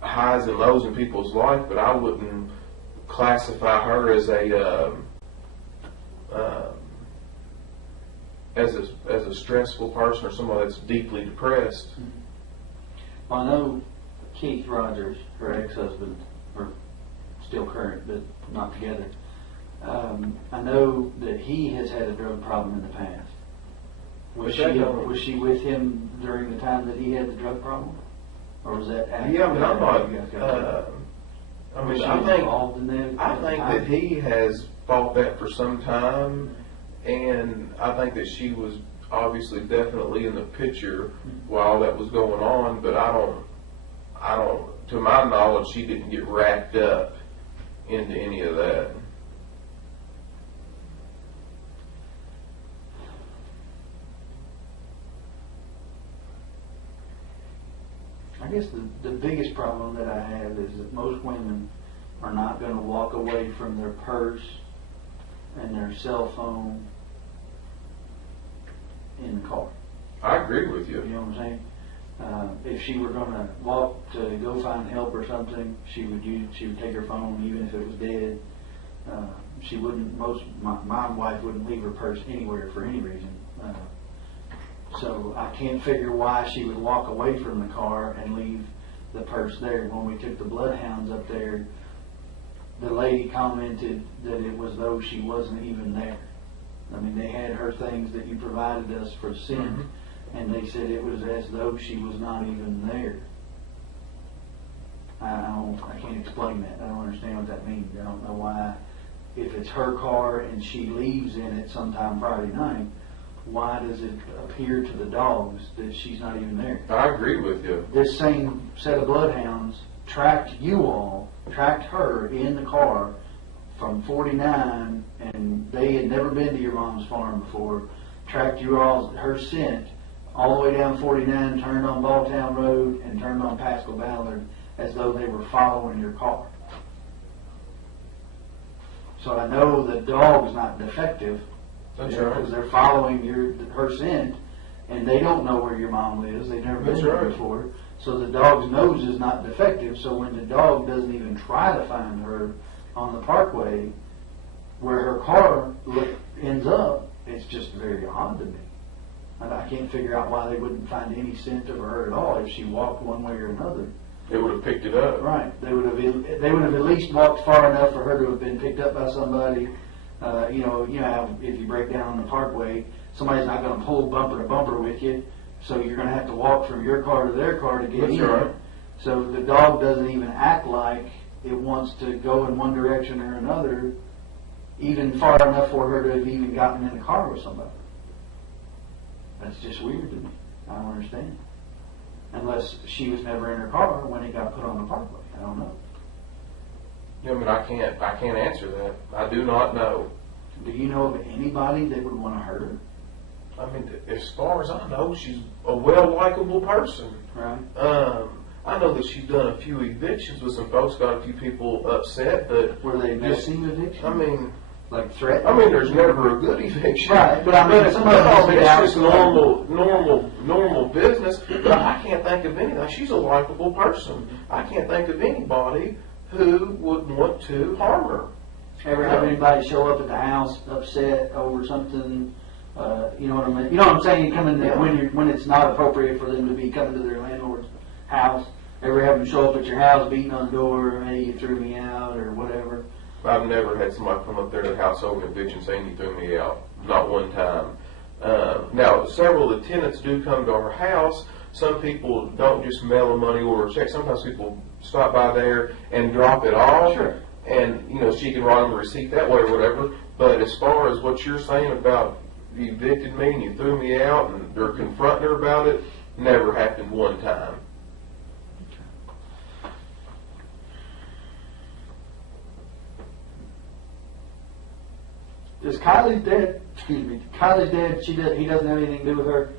highs and lows in people's life, but I wouldn't classify her as a stressful person or someone that's deeply depressed. Well, I know Keith Rogers, her ex-husband, or still current, but not together. I know that he has had a drug problem in the past. Was she with him during the time that he had the drug problem, or was that after? Yeah, I mean, I'm not. Was she involved in that? I think that he has fought that for some time, and I think that she was obviously definitely in the picture while that was going on. But I don't. To my knowledge, she didn't get wrapped up into any of that. I guess the biggest problem that I have is that most women are not going to walk away from their purse and their cell phone in the car. I agree with you. You know what I'm saying? If she were going to walk to go find help or something, she would take her phone even if it was dead. She wouldn't. My wife wouldn't leave her purse anywhere for any reason. So I can't figure why she would walk away from the car and leave the purse there. When we took the bloodhounds up there, the lady commented that it was though she wasn't even there. I mean, they had her things that you provided us for scent, and they said it was as though she was not even there. I can't explain that. I don't understand what that means. I don't know why, if it's her car and she leaves in it sometime Friday night, why does it appear to the dogs that she's not even there? I agree with you. This same set of bloodhounds tracked her in the car from 49, and they had never been to your mom's farm before. tracked her scent all the way down 49, turned on Balltown Road, and turned on Pascal Ballard as though they were following your car. So I know the dog's not defective. That's right. Because they're following her scent, and they don't know where your mom lives. They've never been there before. So the dog's nose is not defective. So when the dog doesn't even try to find her on the parkway, where her car ends up, it's just very odd to me. And I can't figure out why they wouldn't find any scent of her at all if she walked one way or another. They would have picked it up. Right. They would have at least walked far enough for her to have been picked up by somebody. You know how if you break down on the parkway, somebody's not going to pull bumper to bumper with you, so you're going to have to walk from your car to their car to get in. Right. So the dog doesn't even act like it wants to go in one direction or another, even far enough for her to have even gotten in a car with somebody. That's just weird to me. I don't understand. Unless she was never in her car when it got put on the parkway. I don't know. Yeah, I mean, I can't answer that. I do not know. Do you know of anybody that would want to hurt her? I mean, as far as I know, she's a well-likable person. Right. I know that she's done a few evictions with some folks, got a few people upset, but Were they missing eviction? I mean, like threat? I mean, there's never a good eviction. Right, but I mean, it's just normal business. But I can't think of anything. She's a likable person. I can't think of anybody who would want to harm her. Ever have anybody show up at the house upset over something? You know what I mean? You know what I'm saying? Coming there when it's not appropriate for them to be coming to their landlord's house. Ever have them show up at your house, beating on the door, hey, you threw me out, or whatever? I've never had somebody come up there to the house over an eviction saying you threw me out. Not one time. Now, several of the tenants do come to our house. Some people don't just mail a money order check. Sometimes people stop by there and drop it off. Sure. And, you know, she can write them a receipt that way or whatever. But as far as what you're saying about you evicted me and you threw me out and they're confronting her about it, never happened one time. Is Kylie's dead? Excuse me. Kylie's dead. He doesn't have anything to do with her.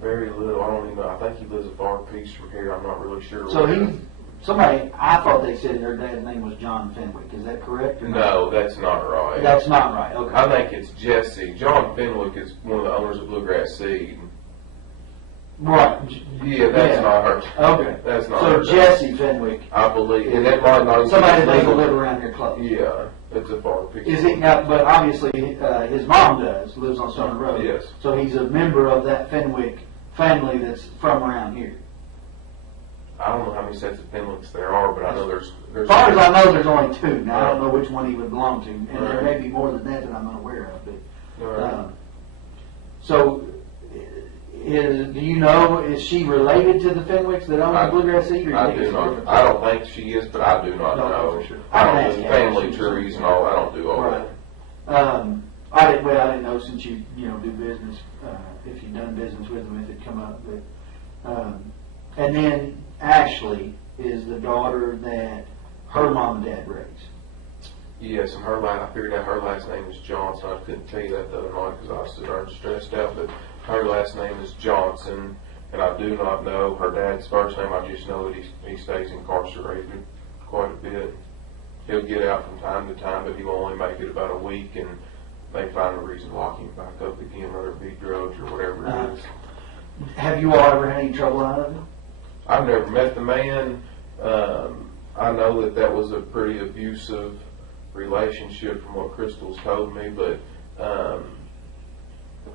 Very little. I don't even know. I think he lives a far piece from here. I'm not really sure. So I thought they said her dad's name was John Fenwick. Is that correct? Or no, that's not right. That's not right. Okay. I think it's Jesse. John Fenwick is one of the owners of Bluegrass Seed. Right. Yeah, that's not her. Okay. That's not so her. Jesse Fenwick. I believe. And that might not Somebody that doesn't live around here close. Yeah, it's a far piece. Is it now? But obviously, his mom lives on Stone Road. Yes. So he's a member of that Fenwick family that's from around here. I don't know how many sets of Fenwicks there are, but I know there's. As far as I know, there's only two. Now, I don't know which one he would belong to, and there may be more than that I'm unaware of. But so, do you know? Is she related to the Fenwicks that own the Bluegrass Seed? I do not. I don't think she is, but I do not know. For sure. I don't do family trees and all. I don't do all right. that. I didn't know since you do business. If you've done business with them, if it come up. But and then Ashley is the daughter that her mom and dad raised. Yes, and I figured out her last name is Johnson. I couldn't tell you that the other night because I was so darn stressed out. But her last name is Johnson, and I do not know her dad's first name. I just know that he stays incarcerated quite a bit. He'll get out from time to time, but he will only make it about a week, and they find a reason to lock him back up again, whether it be drugs or whatever it is. Have you all ever had any trouble out of it? I've never met the man. I know that was a pretty abusive relationship from what Crystal's told me, but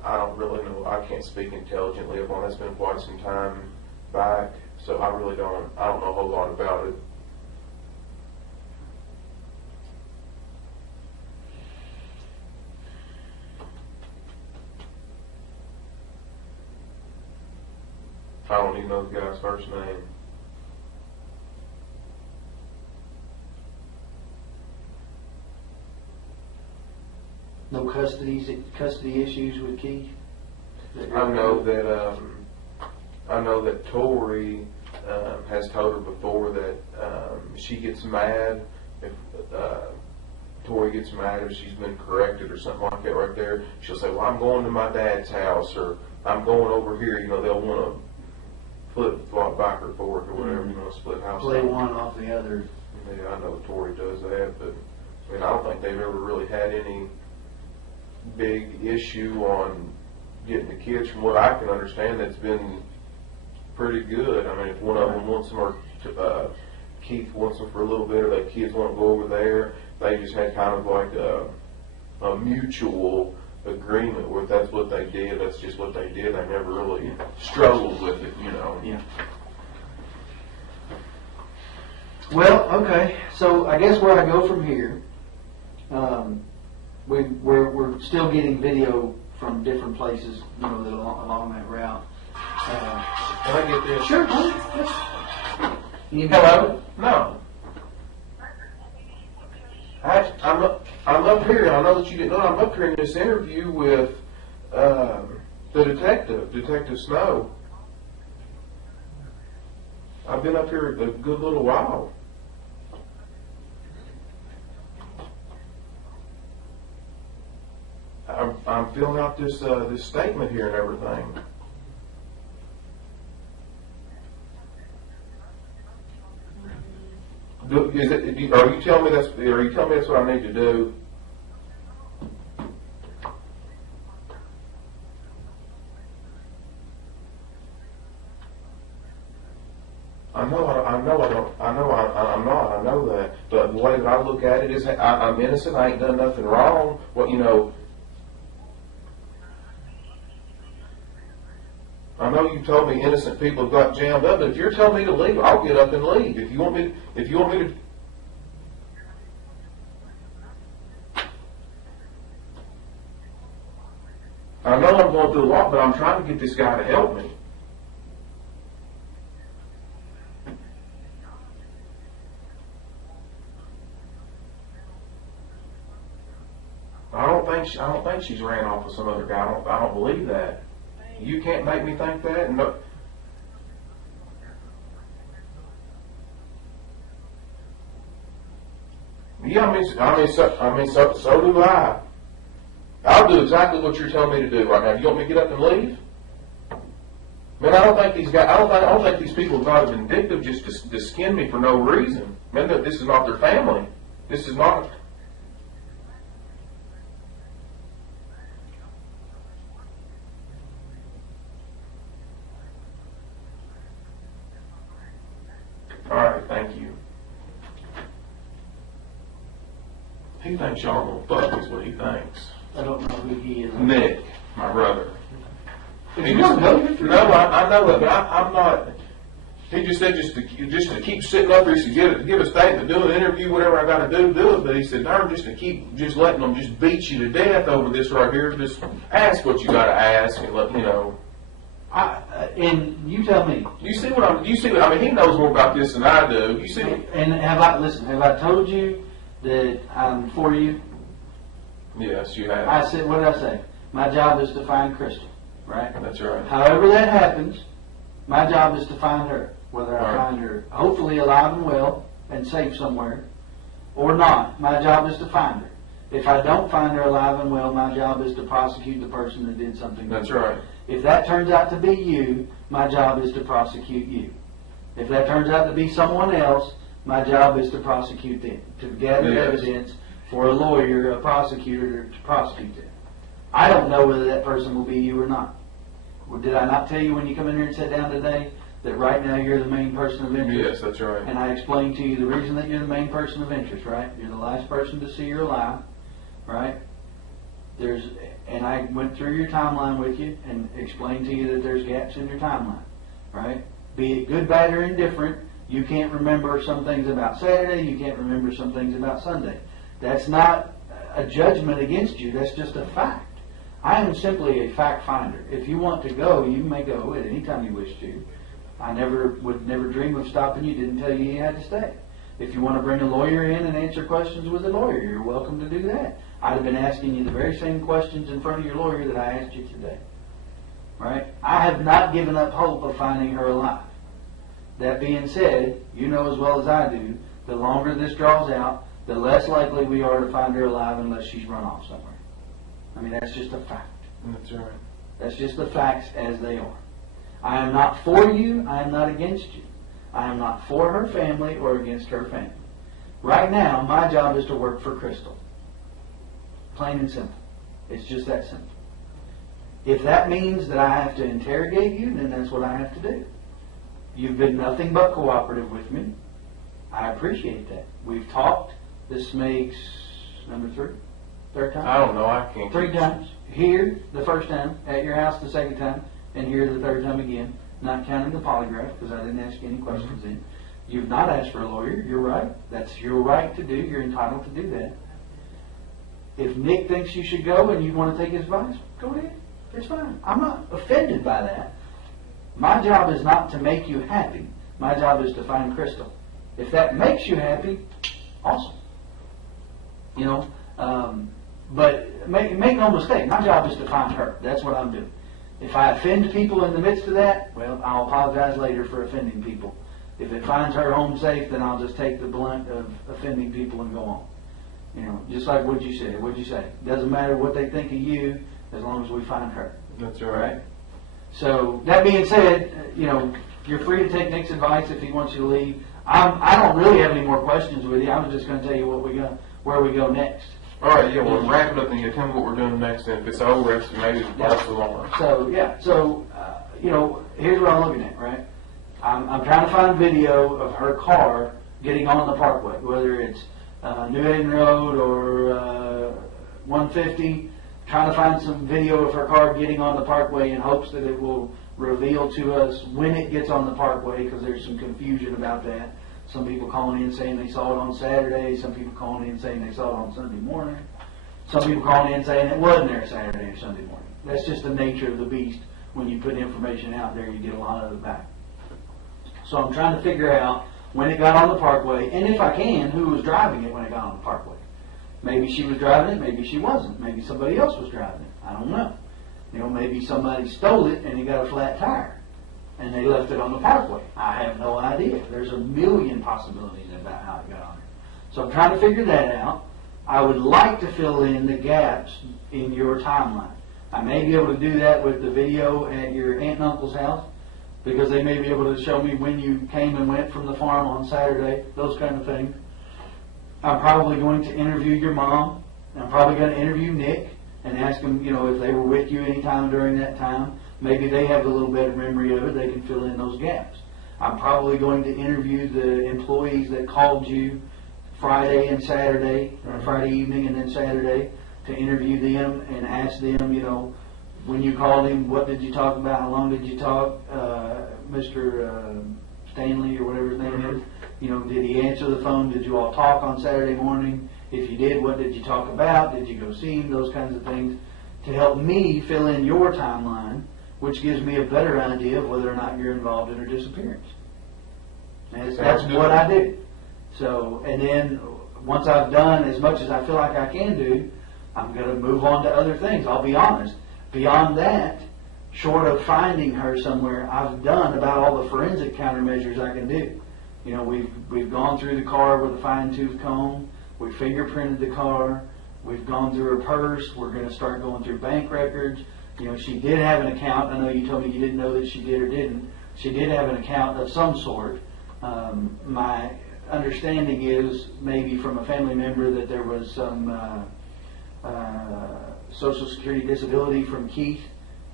I don't really know. I can't speak intelligently upon it. It's been quite some time back, so I don't know a whole lot about it. I don't even know the guy's first name. No custody issues with Keith? I know that Tori has told her before that she gets mad if Tori gets mad if she's been corrected or something like that right there, she'll say, well, I'm going to my dad's house, or I'm going over here. You know, they'll want to flip back or forth or whatever, you know, split house. Play one off the other. Yeah, I know Tori does that, but I mean, I don't think they've ever really had any big issue on getting the kids. From what I can understand, that's been pretty good. I mean, if one of them wants them, or Keith wants them for a little bit, or the kids want to go over there, they just had kind of like a mutual agreement where that's what they did, that's just what they did. They never really struggled with it, you know. Yeah. Well, okay. So I guess where I go from here, we're still getting video from different places, you know, that along that route. Can I get this? Sure. Hello? No. I'm up here. I know that you didn't know. I'm up here in this interview with the Detective Snow. I've been up here a good little while. I'm filling out this statement here and everything. Are you telling me that's what I need to do? I'm not. I know that. But the way that I look at it is, I'm innocent. I ain't done nothing wrong. What, you know? I know you told me innocent people have got jammed up, but if you're telling me to leave, I'll get up and leave. If you want me to. I know I'm going through a lot, but I'm trying to get this guy to help me. I don't think she's ran off with some other guy. I don't believe that. You can't make me think that. No. Yeah, so do I. I'll do exactly what you're telling me to do right now. You want me to get up and leave? Man, I don't think these guys. I don't think these people have got vindictive just to skin me for no reason. Man, this is not their family. This is not. All right, thank you. He thinks y'all gonna fuck is what he thinks. I don't know who he is. Nick, my brother. He just, no, I know that, but I'm not. He just said just to keep sitting up here, to give a statement, do an interview, whatever I got to do it. But he said, darn, just to keep letting them just beat you to death over this right here. Just ask what you got to ask and let you know. And you tell me. You see what I mean, he knows more about this than I do. You see? And have I told you that I'm for you? Yes, you have. I said, what did I say? My job is to find Crystal, right? That's right. However that happens, my job is to find her. Whether I find her hopefully alive and well and safe somewhere or not, my job is to find her. If I don't find her alive and well, my job is to prosecute the person that did something. That's right. If that turns out to be you, my job is to prosecute you. If that turns out to be someone else, my job is to prosecute them, to gather evidence for a lawyer, a prosecutor, to prosecute them. I don't know whether that person will be you or not. Well, did I not tell you when you come in here and sit down today that right now you're the main person of interest? Yes, that's right. And I explained to you the reason that you're the main person of interest, right? You're the last person to see her alive, right? And I went through your timeline with you and explained to you that there's gaps in your timeline, right? Be it good, bad, or indifferent, you can't remember some things about Saturday, you can't remember some things about Sunday. That's not a judgment against you, that's just a fact. I am simply a fact finder. If you want to go, you may go at any time you wish to. I would never dream of stopping you, didn't tell you you had to stay. If you want to bring a lawyer in and answer questions with a lawyer, you're welcome to do that. I'd have been asking you the very same questions in front of your lawyer that I asked you today. Right? I have not given up hope of finding her alive. That being said, you know as well as I do, the longer this draws out, the less likely we are to find her alive unless she's run off somewhere. I mean, that's just a fact. That's right. That's just the facts as they are. I am not for you. I am not against you. I am not for her family or against her family. Right now, my job is to work for Crystal. Plain and simple. It's just that simple. If that means that I have to interrogate you, then that's what I have to do. You've been nothing but cooperative with me. I appreciate that. We've talked. This makes number 3? Third time? I don't know. I can't. 3 times. Here, the first time. At your house, the second time. And here, the third time again. Not counting the polygraph, because I didn't ask you any questions then. You've not asked for a lawyer. You're right. That's your right to do. You're entitled to do that. If Nick thinks you should go and you want to take his advice, go ahead. It's fine. I'm not offended by that. My job is not to make you happy. My job is to find Crystal. If that makes you happy, awesome. You know, but make no mistake, my job is to find her. That's what I'm doing. If I offend people in the midst of that, well, I'll apologize later for offending people. If it finds her home safe, then I'll just take the blunt of offending people and go on. You know, just like what you said. What'd you say? Doesn't matter what they think of you, as long as we find her. That's right. So that being said, you know, you're free to take Nick's advice if he wants you to leave. I don't really have any more questions with you. I was just going to tell you where we go next. All right, yeah, we'll wrap it up and you tell me what we're doing next, and if it's over, it's maybe the boss alarm. So, you know, here's what I'm looking at, right? I'm trying to find video of her car getting on the parkway, whether it's New Haven Road or 150, trying to find some video of her car getting on the parkway in hopes that it will reveal to us when it gets on the parkway, because there's some confusion about that. Some people calling in saying they saw it on Saturday. Some people calling in saying they saw it on Sunday morning. Some people calling in saying it wasn't there Saturday or Sunday morning. That's just the nature of the beast. When you put information out there, you get a lot of it back. So I'm trying to figure out when it got on the parkway, and if I can, who was driving it when it got on the parkway. Maybe she was driving it, maybe she wasn't. Maybe somebody else was driving it. I don't know. You know, maybe somebody stole it and it got a flat tire and they left it on the parkway. I have no idea. There's a million possibilities about how it got on there. So I'm trying to figure that out. I would like to fill in the gaps in your timeline. I may be able to do that with the video at your aunt and uncle's house, because they may be able to show me when you came and went from the farm on Saturday, those kind of things. I'm probably going to interview your mom. I'm probably going to interview Nick and ask them, you know, if they were with you any time during that time. Maybe they have a little better memory of it. They can fill in those gaps. I'm probably going to interview the employees that called you Friday and Saturday, or Friday evening and then Saturday, to interview them and ask them, you know, when you called him, what did you talk about? How long did you talk? Mr. Stanley or whatever his name is. You know, did he answer the phone? Did you all talk on Saturday morning? If you did, what did you talk about? Did you go see him? Those kinds of things to help me fill in your timeline, which gives me a better idea of whether or not you're involved in her disappearance. And that's what I do. So, and then once I've done as much as I feel like I can do, I'm going to move on to other things. I'll be honest. Beyond that, short of finding her somewhere, I've done about all the forensic countermeasures I can do. You know, we've gone through the car with a fine-tooth comb. We fingerprinted the car. We've gone through her purse. We're going to start going through bank records. You know, she did have an account. I know you told me you didn't know that she did or didn't. She did have an account of some sort. My understanding is maybe from a family member that there was some Social Security disability from Keith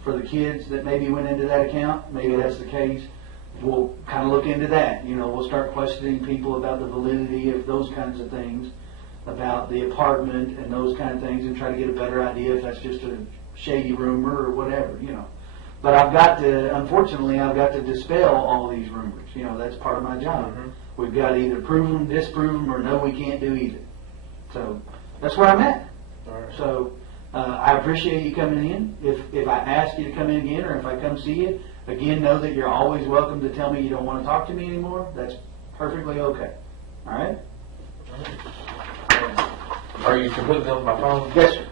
for the kids that maybe went into that account. Maybe that's the case. We'll kind of look into that. You know, we'll start questioning people about the validity of those kinds of things, about the apartment and those kind of things, and try to get a better idea if that's just a shady rumor or whatever, you know. But unfortunately, I've got to dispel all these rumors. You know, that's part of my job. We've got to either prove them, disprove them, or no, we can't do either. So that's where I'm at. So I appreciate you coming in. If I ask you to come in again, or if I come see you, again, know that you're always welcome to tell me you don't want to talk to me anymore. That's perfectly okay. All right? Are you completely on my phone? Yes, sir.